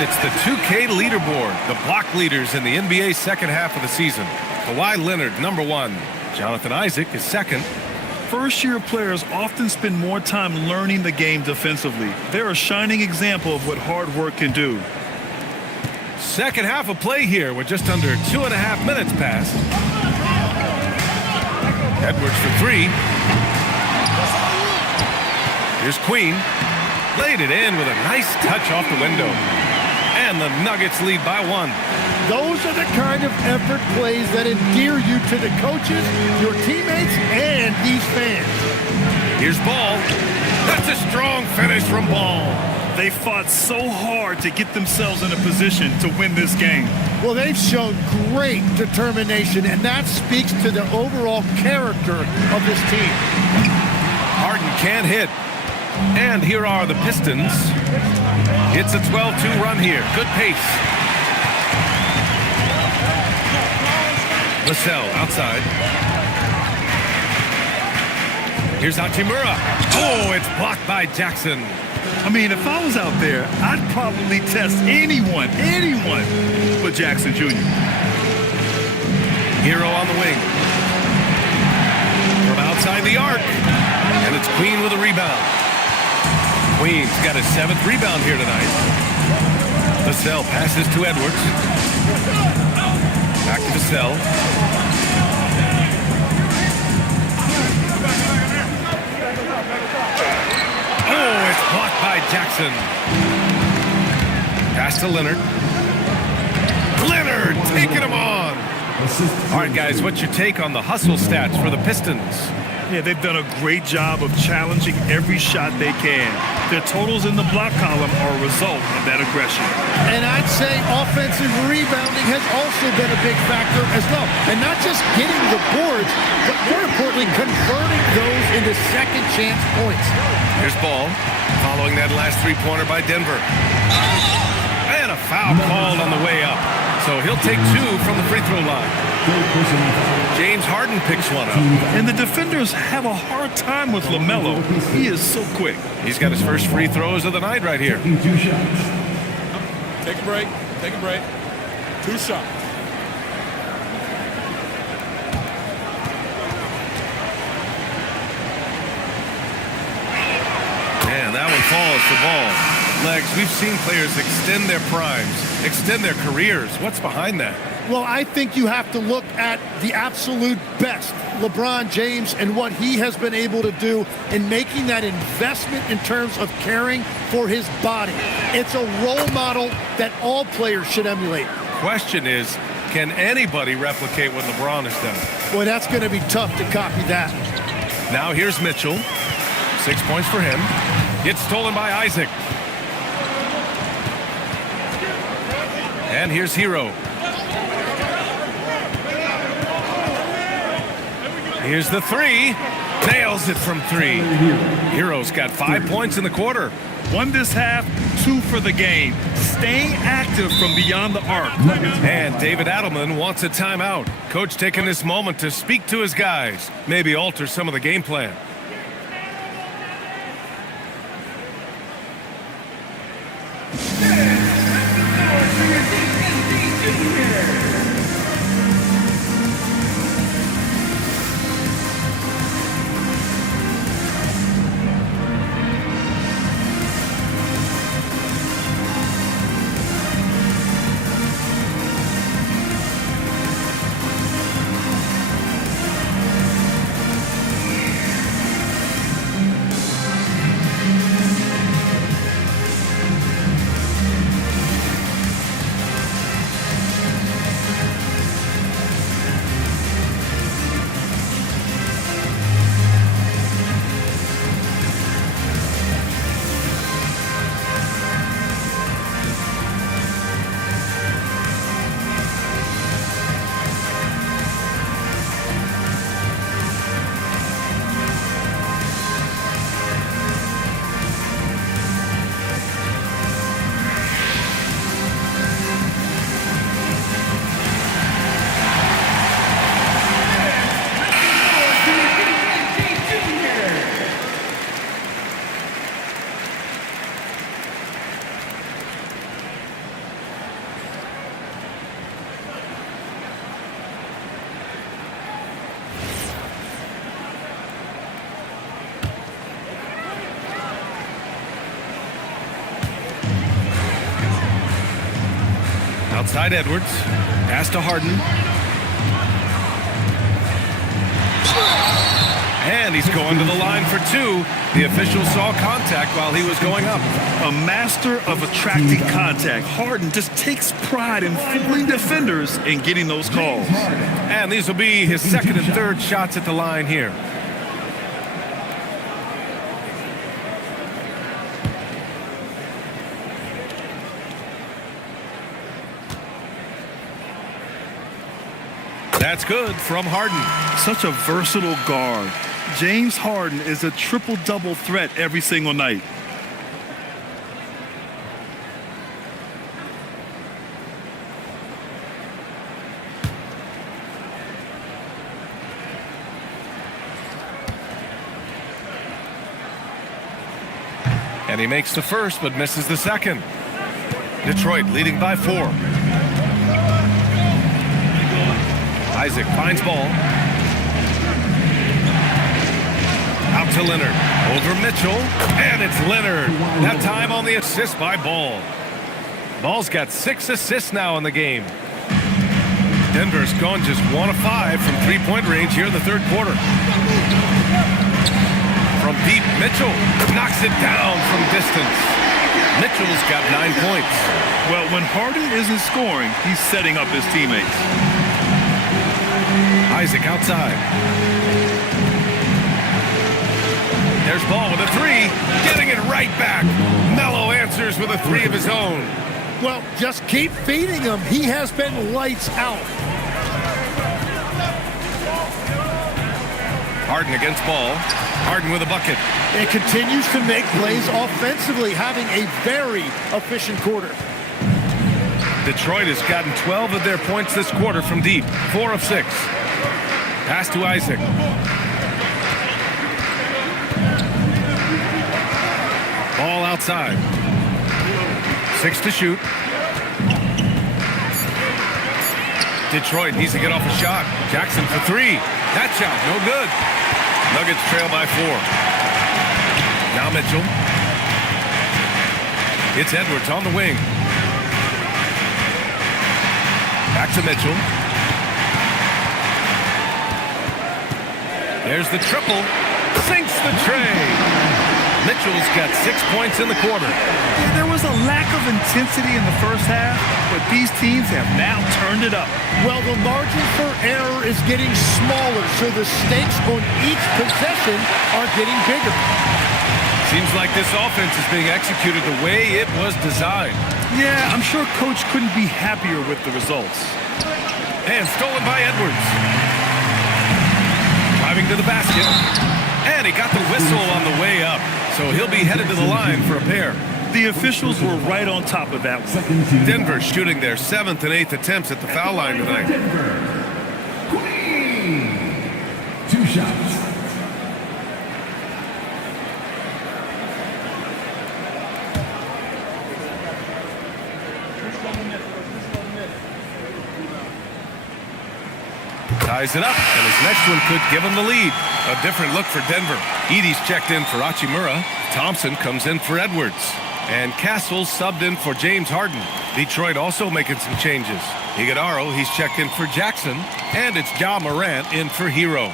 It's the 2K leaderboard. The block leaders in the NBA second half of the season. Kawhi Leonard, number 1. Jonathan Isaac is second. First-year players often spend more time learning the game defensively. They're a shining example of what hard work can do. Second half of play here with just under 2.5 minutes passed. Edwards for 3. Here's Queen. Laid it in with a nice touch off the window. And the Nuggets lead by 1. Those are the kind of effort plays that endear you to the coaches, your teammates, and these fans. Here's Ball. That's a strong finish from Ball. They fought so hard to get themselves in a position to win this game. Well, they've shown great determination, and that speaks to the overall character of this team. Harden can't hit. And here are the Pistons. It's a 12-2 run here. Good pace. Vassell outside. Here's Hachimura. Oh, it's blocked by Jackson. I mean, if I was out there, I'd probably test anyone but Jackson Jr. Hero on the wing. From outside the arc. And it's Queen with a rebound. Queen's got his 7th rebound here tonight. Vassell passes to Edwards. Back to Vassell. Oh, it's blocked by Jackson. Pass to Leonard. Leonard taking him on. All right, guys, what's your take on the hustle stats for the Pistons? Yeah, they've done a great job of challenging every shot they can. Their totals in the block column are a result of that aggression. And I'd say offensive rebounding has also been a big factor as well. And not just getting the boards, but more importantly, converting those into second chance points. Here's Ball, following that last three-pointer by Denver. And a foul called on the way up. So he'll take 2 from the free throw line. James Harden picks one up. And the defenders have a hard time with LaMelo. He is so quick. He's got his first free throws of the night right here. Take a break. Take a break. 2 shots. And that one falls for Ball. Legs, we've seen players extend their primes, extend their careers. What's behind that? Well, I think you have to look at the absolute best, LeBron James, and what he has been able to do in making that investment in terms of caring for his body. It's a role model that all players should emulate. Question is, can anybody replicate what LeBron has done? Boy, that's going to be tough to copy that. Now here's Mitchell. 6 points for him. It's stolen by Isaac. And here's Hero. Here's the three. Nails it from three. Hero's got 5 points in the quarter. 1 this half, 2 for the game. Staying active from beyond the arc. And David Adelman wants a timeout. Coach taking this moment to speak to his guys. Maybe alter some of the game plan. Outside Edwards. Pass to Harden. And he's going to the line for two. The official saw contact while he was going up. A master of attracting contact. Harden just takes pride in fooling defenders and getting those calls. And these will be his second and third shots at the line here. That's good from Harden. Such a versatile guard. James Harden is a triple-double threat every single night. And he makes the first but misses the second. Detroit leading by 4. Isaac finds ball. Out to Leonard. Over Mitchell. And it's Leonard. That time on the assist by Ball. Ball's got 6 assists now in the game. Denver's gone just 1 of 5 from three-point range here in the third quarter. From deep, Mitchell knocks it down from distance. Mitchell's got 9 points. Well, when Harden isn't scoring, he's setting up his teammates. Isaac outside. There's Ball with a three, getting it right back. Melo answers with a three of his own. Well, just keep feeding him. He has been lights out. Harden against Ball. Harden with a bucket. It continues to make plays offensively, having a very efficient quarter. Detroit has gotten 12 of their points this quarter from deep. 4 of 6. Pass to Isaac. Ball outside. 6 to shoot. Detroit needs to get off a shot. Jackson for 3. That shot, no good. Nuggets trail by 4. Now Mitchell. It's Edwards on the wing. Back to Mitchell. There's the triple. Sinks the tray. Mitchell's got 6 points in the quarter. Yeah, there was a lack of intensity in the first half, but these teams have now turned it up. Well, the margin for error is getting smaller, so the stakes on each possession are getting bigger. Seems like this offense is being executed the way it was designed. Yeah, I'm sure Coach couldn't be happier with the results. And stolen by Edwards. Driving to the basket. And he got the whistle on the way up. So he'll be headed to the line for a pair. The officials were right on top of that one. Denver shooting their 7th and 8th attempts at the foul line tonight. Denver. Queen. 2 shots. Ties it up, and his next one could give him the lead. A different look for Denver. Edey's checked in for Hachimura. Thompson comes in for Edwards. And Castle subbed in for James Harden. Detroit also making some changes. Iguodaro, he's checked in for Jackson. And it's Ja Morant in for Hero.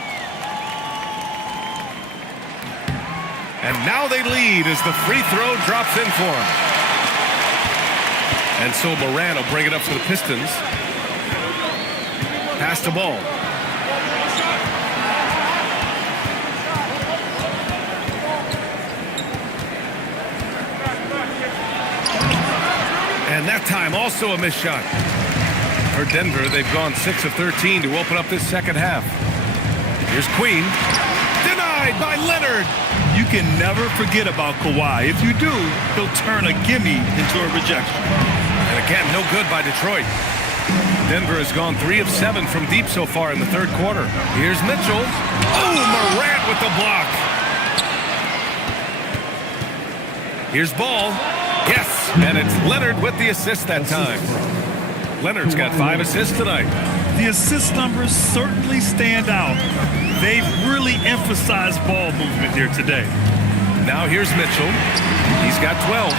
And now they lead as the free throw drops in for him. And so Morant will bring it up for the Pistons. Pass the ball. And that time also a missed shot. For Denver, they've gone 6 of 13 to open up this second half. Here's Queen. Denied by Leonard. You can never forget about Kawhi. If you do, he'll turn a gimme into a rejection. And again, no good by Detroit. Denver has gone 3 of 7 from deep so far in the third quarter. Here's Mitchell. Oh, Morant with the block. Here's Ball. Yes, and it's Leonard with the assist that time. Leonard's got 5 assists tonight. The assist numbers certainly stand out. They've really emphasized ball movement here today. Now here's Mitchell. He's got 12.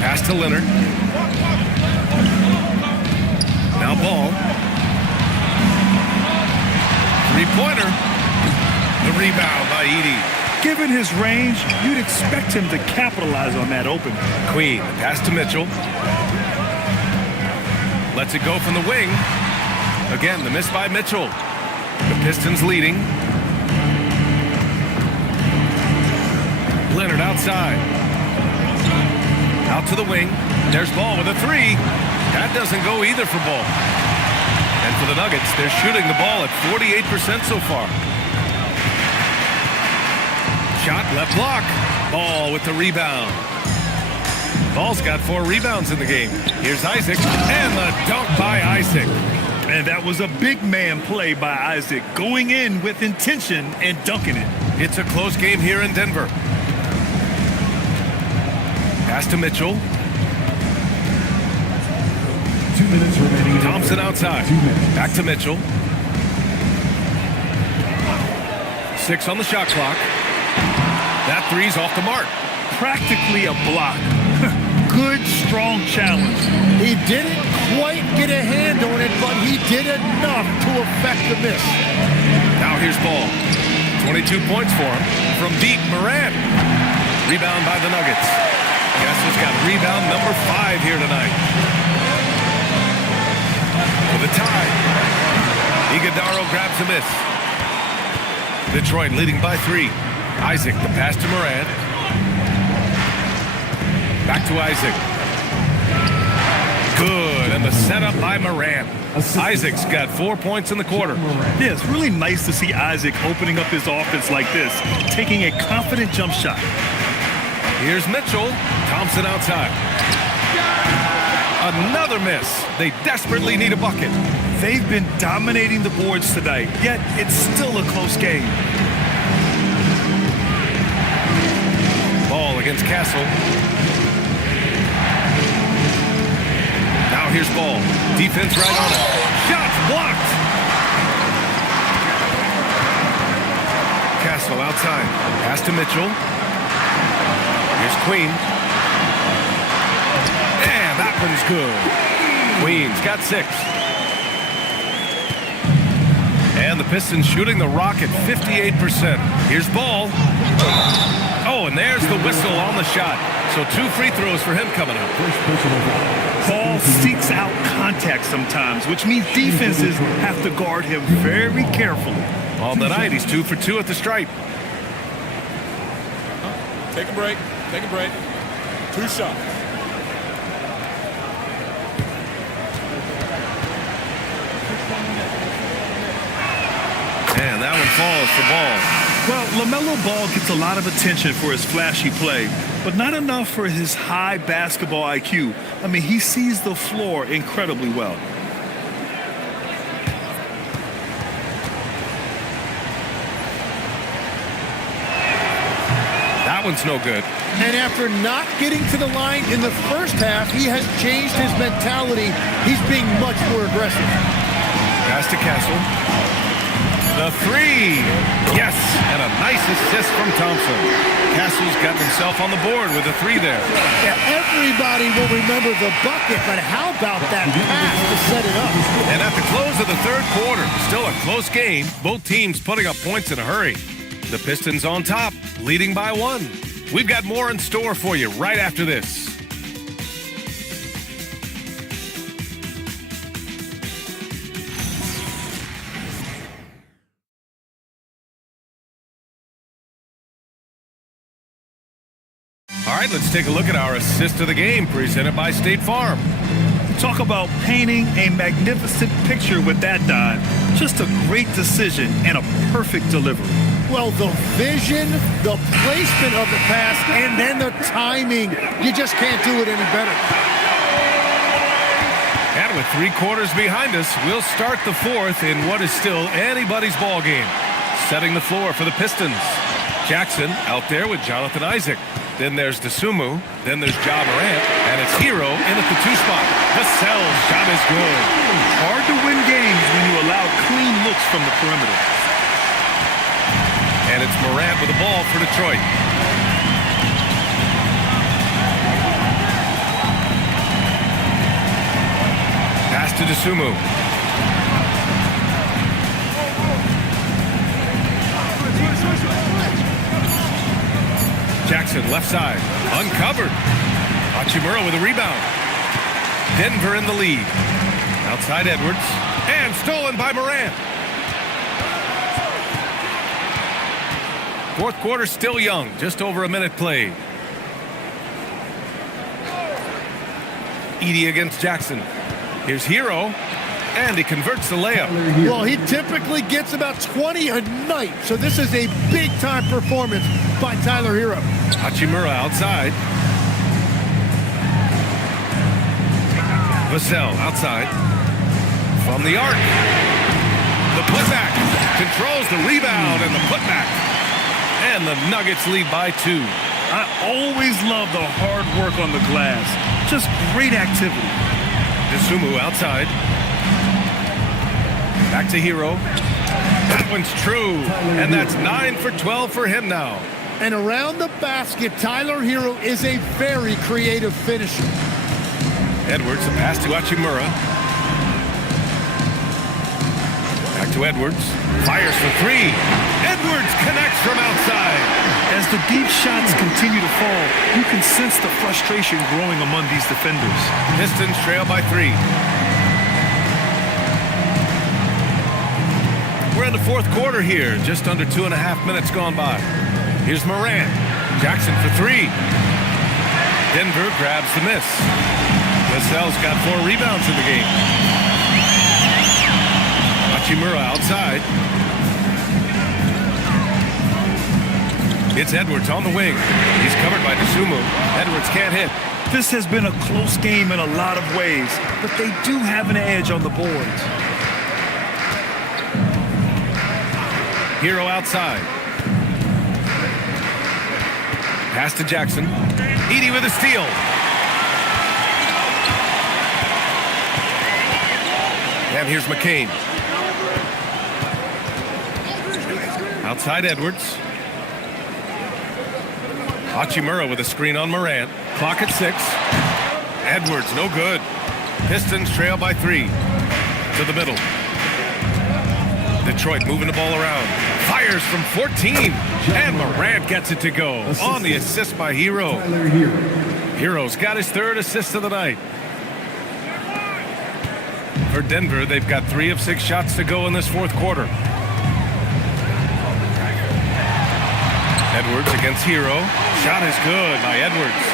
Pass to Leonard. Now Ball. 3-pointer. The rebound by Edey. Given his range, you'd expect him to capitalize on that opening. Queen, pass to Mitchell. Lets it go from the wing. Again, the miss by Mitchell. The Pistons leading. Leonard outside. Out to the wing. There's Ball with a 3. That doesn't go either for Ball. And for the Nuggets, they're shooting the ball at 48% so far. Shot, left block. Ball with the rebound. Ball's got 4 rebounds in the game. Here's Isaac, and the dunk by Isaac. And that was a big man play by Isaac, going in with intention and dunking it. It's a close game here in Denver. Pass to Mitchell. 2 minutes remaining. Thompson outside. 2 minutes. Back to Mitchell. 6 on the shot clock. That 3's off the mark. Practically a block. Good, strong challenge. He didn't quite get a hand on it, but he did enough to affect the miss. Now here's Ball. 22 points for him. From deep, Morant. Rebound by the Nuggets. Castle's got rebound number 5 here tonight. For the tie. Iguodaro grabs a miss. Detroit leading by 3. Isaac, the pass to Morant. Back to Isaac. Good, and the setup by Morant. Isaac's got 4 points in the quarter. Yeah, it's really nice to see Isaac opening up his offense like this, taking a confident jump shot. Here's Mitchell. Thompson outside. Another miss. They desperately need a bucket. They've been dominating the boards tonight, yet it's still a close game. Ball against Castle. Now here's Ball. Defense right on it. Shots blocked. Castle outside. Pass to Mitchell. Here's Queen. And that one's good. Queen's got 6. And the Pistons shooting the rock at 58%. Here's Ball. Oh, and there's the whistle on the shot. So 2 free throws for him coming up. Ball seeks out contact sometimes, which means defenses have to guard him very carefully. On the night, he's 2 for 2 at the stripe. Take a break. Take a break. 2 shots. And that one falls for Ball. Well, LaMelo Ball gets a lot of attention for his flashy play, but not enough for his high basketball IQ. I mean, he sees the floor incredibly well. That one's no good. And after not getting to the line in the first half, he has changed his mentality. He's being much more aggressive. Pass to Castle. The 3. Yes, and a nice assist from Thompson. Castle's got himself on the board with a 3 there. Yeah, everybody will remember the bucket, but how about that pass to set it up? And at the close of the third quarter, still a close game. Both teams putting up points in a hurry. The Pistons on top, leading by 1. We've got more in store for you right after this. All right, let's take a look at our assist of the game presented by State Farm. Talk about painting a magnificent picture with that dive. Just a great decision and a perfect delivery. Well, the vision, the placement of the pass, and then the timing. You just can't do it any better. And with 3 quarters behind us, we'll start the 4th in what is still anybody's ball game. Setting the floor for the Pistons. Jackson out there with Jonathan Isaac. Then there's DeSumo. Then there's Ja Morant. And it's Hero in at the 2 spot. Vassell's shot is good. Hard to win games when you allow clean looks from the perimeter. And it's Morant with the ball for Detroit. Pass to DeSumo. Jackson left side. Uncovered. Hachimura with a rebound. Denver in the lead. Outside Edwards. And stolen by Morant. 4th quarter still young. Just over a minute played. Edey against Jackson. Here's Hero. And he converts the layup. Well, he typically gets about 20 a night, so this is a big-time performance by Tyler Hero. Hachimura outside. Vassell outside. From the arc. The putback. Controls the rebound and the putback. And the Nuggets lead by 2. I always love the hard work on the glass. Just great activity. DeSumo outside. Back to Hero. That one's true. And that's 9 for 12 for him now. And around the basket, Tyler Hero is a very creative finisher. Edwards, a pass to Hachimura. Back to Edwards. Fires for 3. Edwards connects from outside. As the deep shots continue to fall, you can sense the frustration growing among these defenders. Pistons trail by 3. We're in the 4th quarter here. Just under 2.5 minutes gone by. Here's Morant. Jackson for 3. Denver grabs the miss. Vassell's got 4 rebounds in the game. Hachimura outside. It's Edwards on the wing. He's covered by DeSumo. Edwards can't hit. This has been a close game in a lot of ways, but they do have an edge on the boards. Hero outside. Pass to Jackson. Edey with a steal. And here's McCain. Outside Edwards. Hachimura with a screen on Morant. Clock at 6. Edwards, no good. Pistons trail by 3. To the middle. Detroit moving the ball around. Fires from 14. And Morant gets it to go. On the assist by Hero. Hero's got his 3rd assist of the night. For Denver, they've got 3 of 6 shots to go in this 4th quarter. Edwards against Hero. Shot is good by Edwards.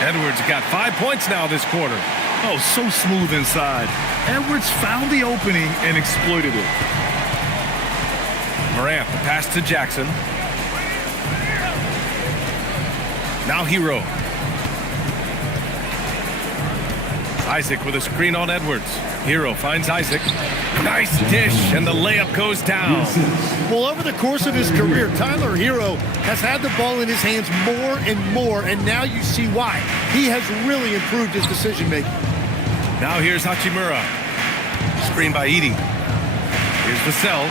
Edwards got 5 points now this quarter. Oh, so smooth inside. Edwards found the opening and exploited it. Morant, the pass to Jackson. Now Hero. Isaac with a screen on Edwards. Hero finds Isaac. Nice dish, and the layup goes down. Well, over the course of his career, Tyler Hero has had the ball in his hands more and more, and now you see why. He has really improved his decision-making. Now here's Hachimura. Screen by Edey. Here's Vassell.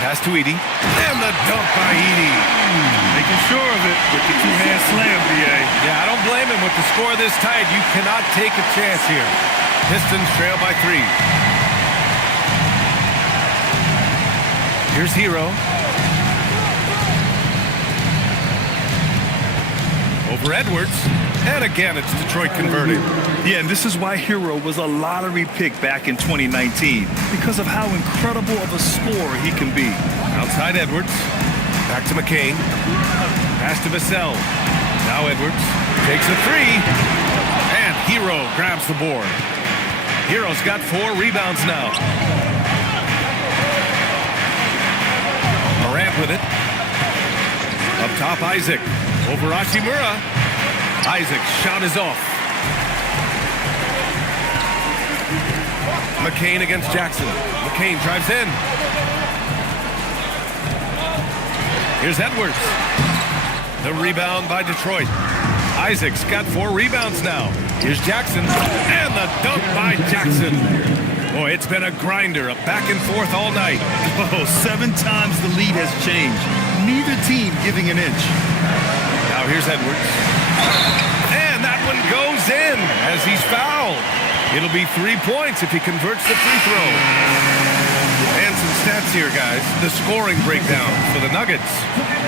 Pass to Edey. And the dunk by Edey. Making sure of it with the 2-hand slam, BA. Yeah, I don't blame him with the score this tight. You cannot take a chance here. Pistons trail by 3. Here's Hero. Over Edwards. And again, it's Detroit converting. Yeah, and this is why Hero was a lottery pick back in 2019, because of how incredible of a scorer he can be. Outside Edwards. Back to McCain. Pass to Vassell. Now Edwards takes a 3. And Hero grabs the board. Hero's got 4 rebounds now. Morant with it. Up top, Isaac. Over Hachimura. Isaac's shot is off. McCain against Jackson. McCain drives in. Here's Edwards. The rebound by Detroit. Isaac's got 4 rebounds now. Here's Jackson. And the dunk by Jackson. Boy, it's been a grinder, a back and forth all night. Oh, 7 times the lead has changed. Neither team giving an inch. Now here's Edwards. And that one goes in as he's fouled. It'll be 3 points if he converts the free throw. And some stats here, guys. The scoring breakdown for the Nuggets.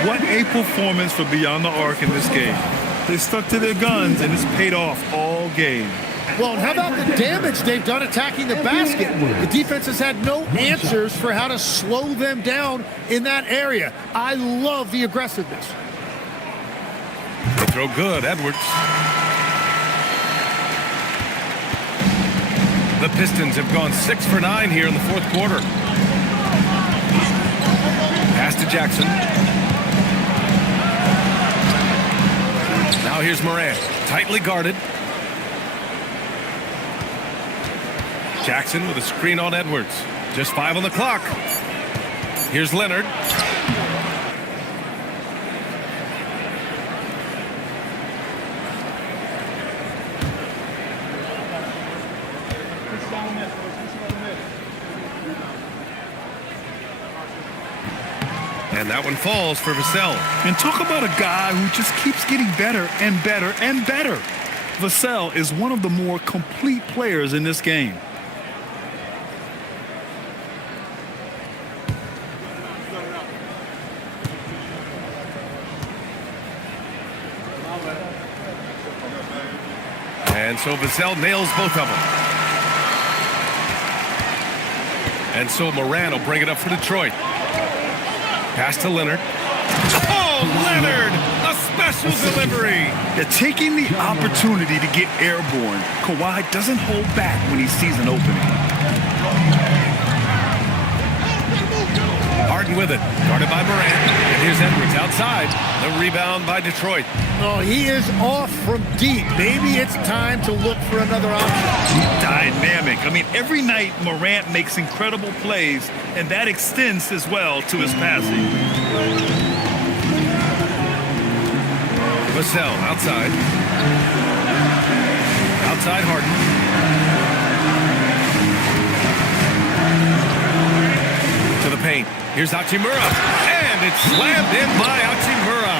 What a performance for Beyond the Arc in this game. They stuck to their guns, and it's paid off all game. Well, and how about the damage they've done attacking the basket? The defense has had no answers for how to slow them down in that area. I love the aggressiveness. They throw good, Edwards. The Pistons have gone 6 for 9 here in the 4th quarter. Pass to Jackson. Now here's Morant, tightly guarded. Jackson with a screen on Edwards. Just 5 on the clock. Here's Leonard. And that one falls for Vassell. And talk about a guy who just keeps getting better and better and better. Vassell is one of the more complete players in this game. And so Vassell nails both of them. And so Morant will bring it up for Detroit. Pass to Leonard. Oh, Leonard! A special delivery! They're taking the opportunity to get airborne. Kawhi doesn't hold back when he sees an opening. Harden with it. Guarded by Morant. And here's Edwards outside. The rebound by Detroit. Oh, he is off from deep. Maybe it's time to look for another option. Dynamic. I mean, every night Morant makes incredible plays, and that extends as well to his passing. Vassell outside. Outside Harden. To the paint. Here's Hachimura. And it's slammed in by Hachimura.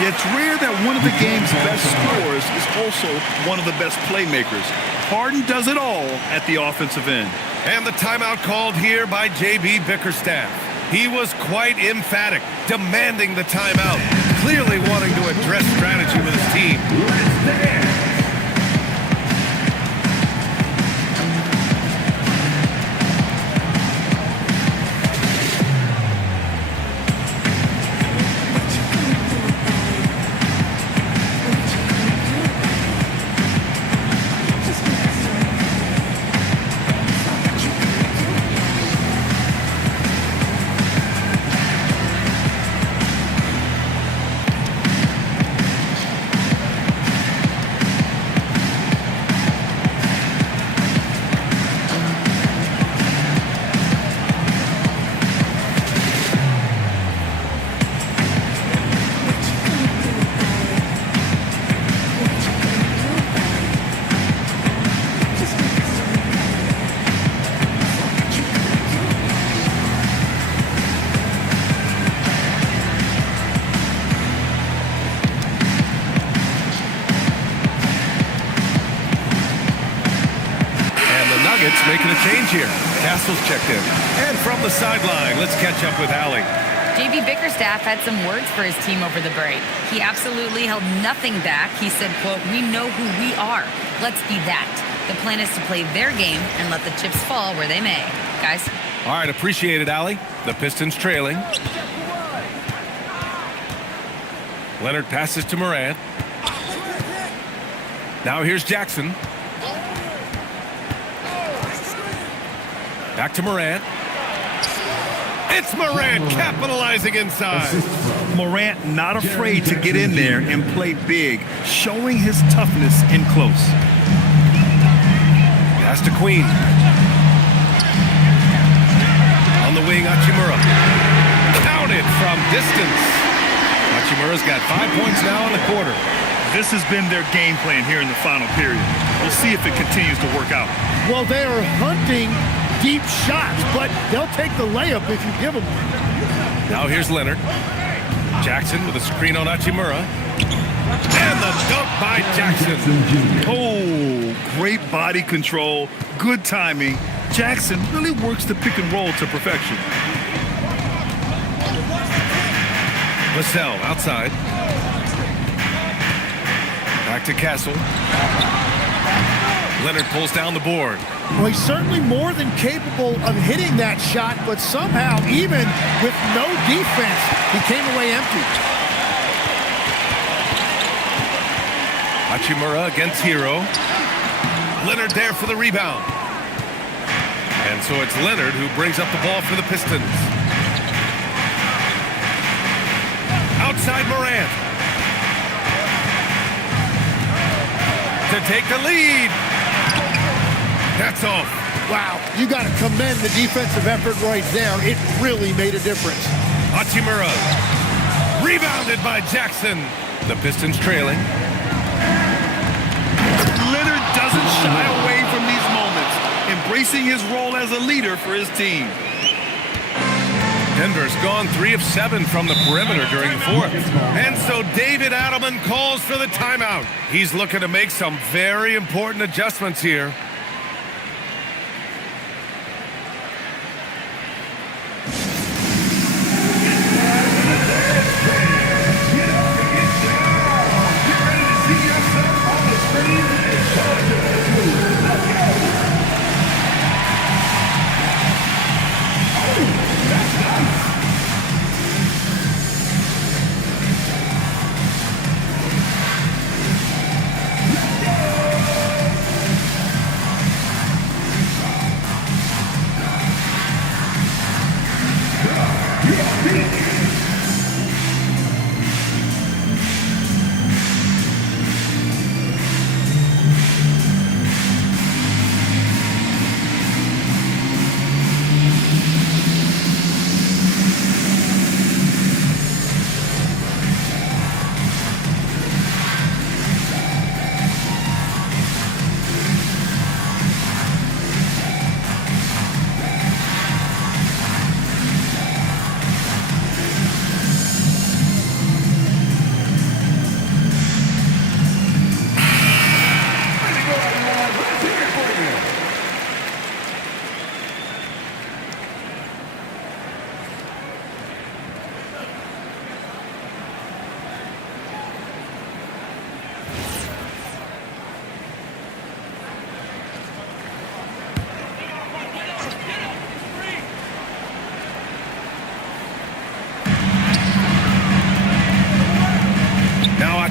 Yeah, it's rare that one of the game's best scorers is also one of the best playmakers. Harden does it all at the offensive end. And the timeout called here by J.B. Bickerstaff. He was quite emphatic, demanding the timeout, clearly wanting to address strategy with his team. Making a change here. Castle's checked in. And from the sideline, let's catch up with Allie. J.B. Bickerstaff had some words for his team over the break. He absolutely held nothing back. He said, quote, "We know who we are. Let's be that. The plan is to play their game and let the chips fall where they may." Guys. All right, appreciate it, Allie. The Pistons trailing. Leonard passes to Morant. Now here's Jackson. Back to Morant. It's Morant capitalizing inside. Morant not afraid to get in there and play big, showing his toughness in close. Pass to Queen. On the wing, Hachimura. Counted from distance. Hachimura's got 5 points now in the quarter. This has been their game plan here in the final period. We'll see if it continues to work out. Well, they are hunting deep shots, but they'll take the layup if you give them one. Now here's Leonard. Jackson with a screen on Hachimura. And the dunk by Jackson. Oh, great body control, good timing. Jackson really works the pick and roll to perfection. Vassell outside. Back to Castle. Leonard pulls down the board. Well, he's certainly more than capable of hitting that shot, but somehow, even with no defense, he came away empty. Hachimura against Hero. Leonard there for the rebound. And so it's Leonard who brings up the ball for the Pistons. Outside Morant. To take the lead. That's off. Wow, you got to commend the defensive effort right there. It really made a difference. Hachimura. Rebounded by Jackson. The Pistons trailing. Leonard doesn't shy away from these moments, embracing his role as a leader for his team. Denver's gone 3 of 7 from the perimeter during the fourth. And so David Adelman calls for the timeout. He's looking to make some very important adjustments here.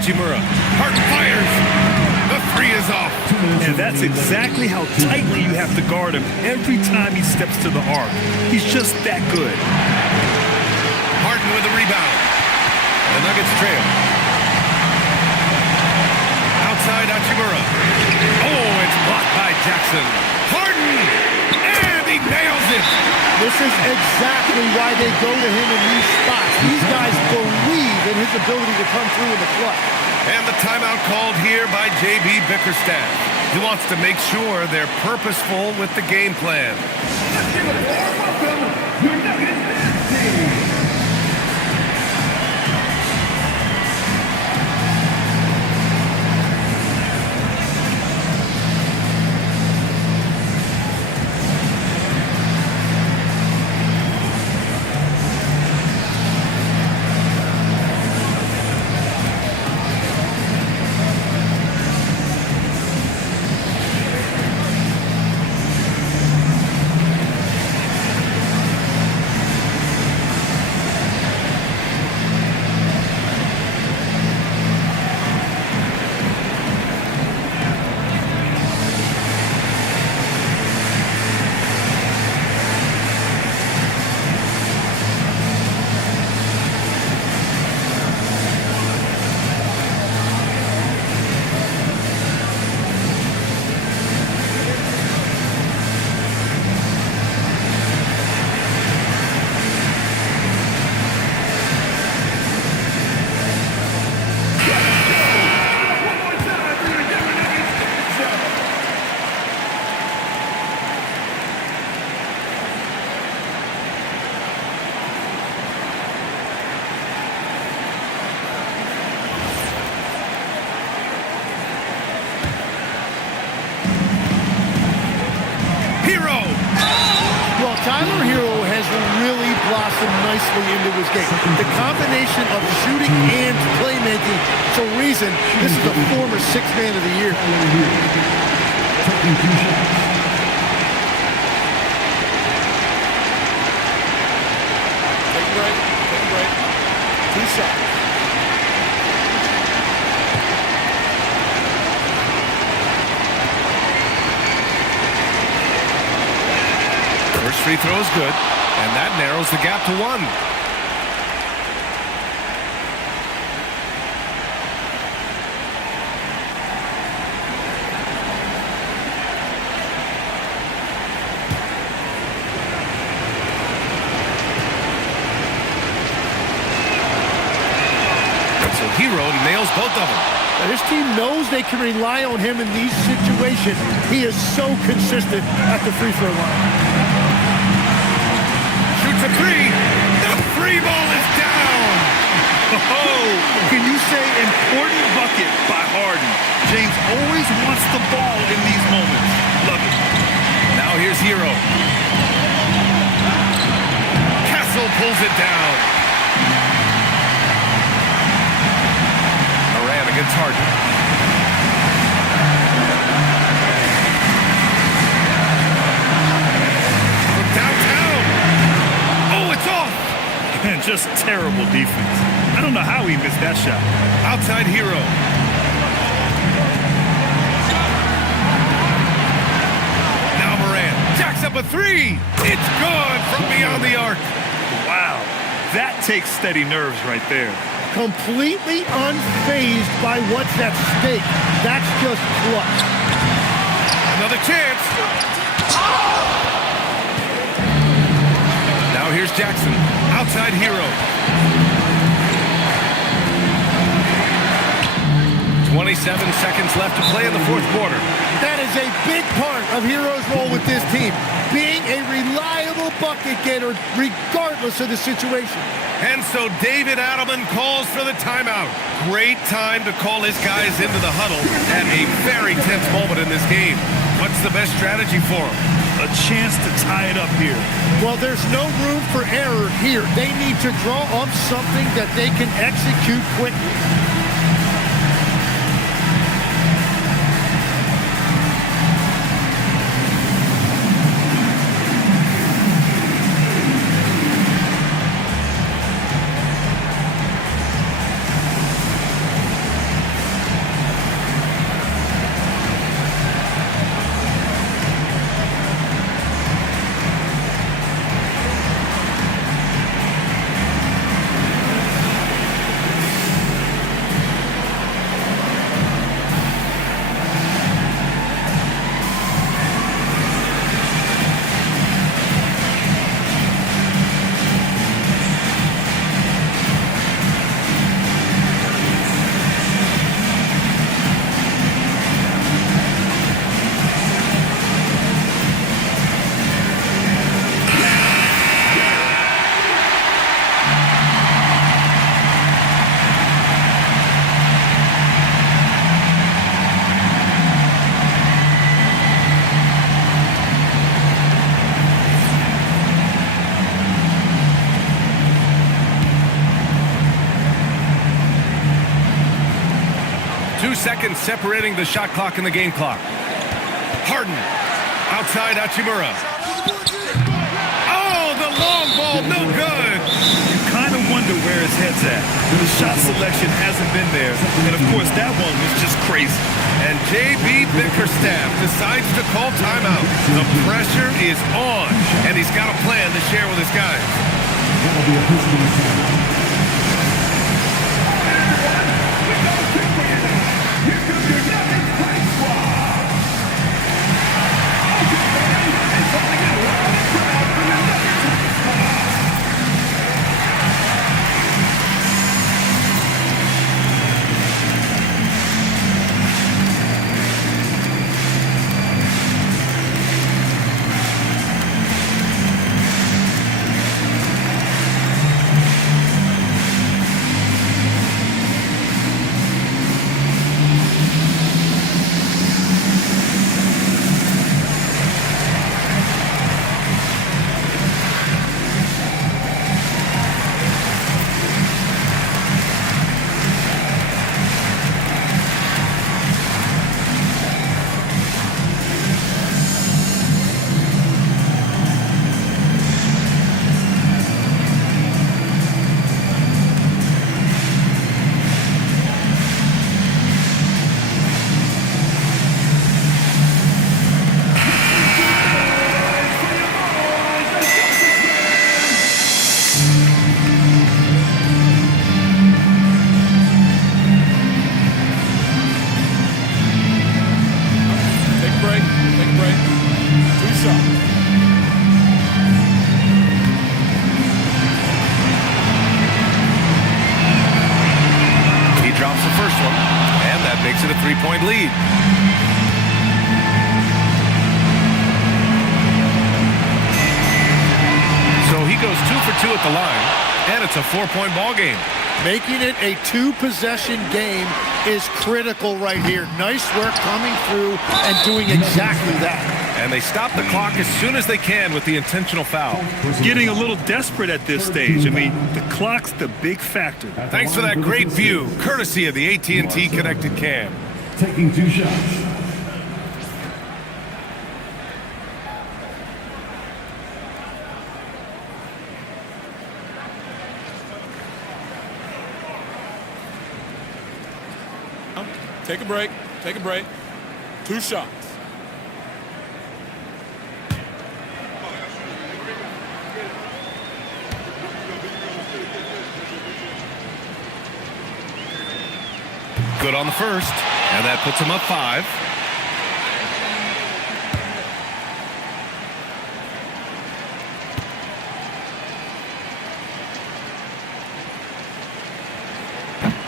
Hachimura. Hart fires. The three is off. And that's exactly how tightly you have to guard him every time he steps to the arc. He's just that good. Harden with the rebound. The Nuggets trail. Outside Hachimura. Oh, it's blocked by Jackson. Harden! And he nails it! This is exactly why they go to him in these spots. These guys believe in his ability to come through in the clutch. And the timeout called here by J.B. Bickerstaff. He wants to make sure they're purposeful with the game plan. Let's give it a warm welcome, your Nuggets dance team. Tyler Hero has really blossomed nicely into his game. The combination of shooting and playmaking. For a reason, this is a former sixth man of the year. Taking 2 shots. Take a break. Take a break. 2 shots. First free throw is good, and that narrows the gap to 1. And so Hero nails both of them. Now, this team knows they can rely on him in these situations. He is so consistent at the free throw line. Shoots a 3. The 3 ball is down. Oh, can you say important bucket by Harden? James always wants the ball in these moments. Love it. Now here's Hero. Castle pulls it down. Moran against Harden. From downtown. Oh, it's off. And just terrible defense. I don't know how he missed that shot. Outside Hero. Now Moran jacks up a 3. It's good from beyond the arc. Wow, that takes steady nerves right there. Completely unfazed by what's at stake. That's just clutch. Another chance. Now here's Jackson. Outside Hero. 27 seconds left to play in the fourth quarter. That is a big part of Hero's role with this team. Being a reliable bucket getter regardless of the situation. And so David Adelman calls for the timeout. Great time to call his guys into the huddle at a very tense moment in this game. What's the best strategy for him? A chance to tie it up here. Well, there's no room for error here. They need to draw up something that they can execute quickly. seconds separating the shot clock and the game clock. Harden, outside Hachimura. Oh, the long ball, no good. You kind of wonder where his head's at. The shot selection hasn't been there. And, of course, that one was just crazy. And J.B. Bickerstaff decides to call timeout. The pressure is on, and he's got a plan to share with his guys. That'll be a Pistons timeout. Three-point lead. So he goes 2 for 2 at the line, and it's a 4-point ball game. Making it a 2-possession game is critical right here. Nice work coming through and doing exactly that. And they stop the clock as soon as they can with the intentional foul. Getting a little desperate at this stage. I mean, the clock's the big factor. Thanks for that great view, courtesy of the AT&T Connected Cam. Taking 2 shots. Take a break. Take a break. 2 shots. Good on the first, and that puts him up 5.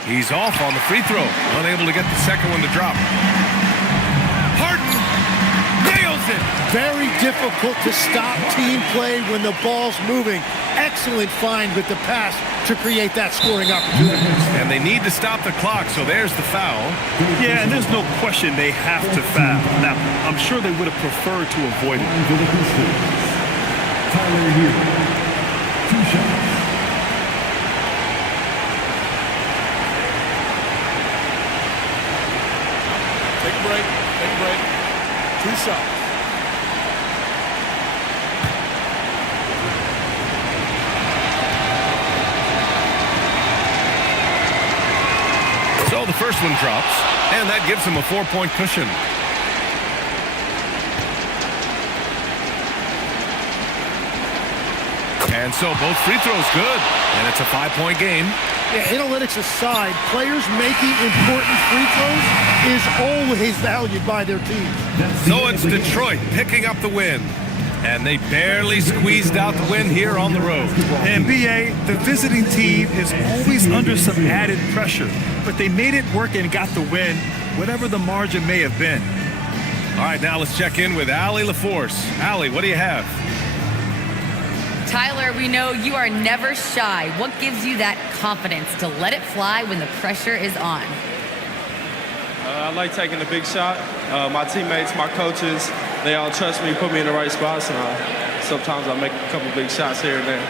He's off on the free throw, unable to get the second one to drop. Harden nails it. Very difficult to stop team play when the ball's moving. Excellent find with the pass to create that scoring opportunity. And they need to stop the clock, so there's the foul. Yeah, and there's no question they have to foul. Now, I'm sure they would have preferred to avoid it. For the Pistons, Tyler Hero, 2 shots. Take a break. Take a break. 2 shots. So the first one drops, and that gives him a 4-point cushion. And so both free throws good, and it's a 5-point game. Yeah, analytics aside, players making important free throws is always valued by their team. So it's Detroit picking up the win. And they barely squeezed out the win here on the road. And B.A., the visiting team is always under some added pressure, but they made it work and got the win, whatever the margin may have been. All right, now let's check in with Allie LaForce. Allie, what do you have? Tyler, we know you are never shy. What gives you that confidence to let it fly when the pressure is on? I like taking a big shot. My teammates, my coaches, they all trust me, put me in the right spots, and sometimes I make a couple big shots here and there.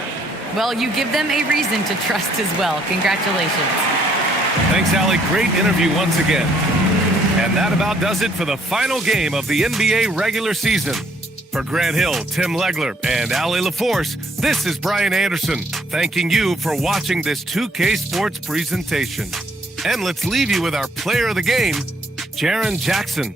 Well, you give them a reason to trust as well. Congratulations. Thanks, Allie. Great interview once again. And that about does it for the final game of the NBA regular season. For Grant Hill, Tim Legler, and Ali LaForce, this is Brian Anderson, thanking you for watching this 2K Sports presentation. And let's leave you with our player of the game, Jaren Jackson.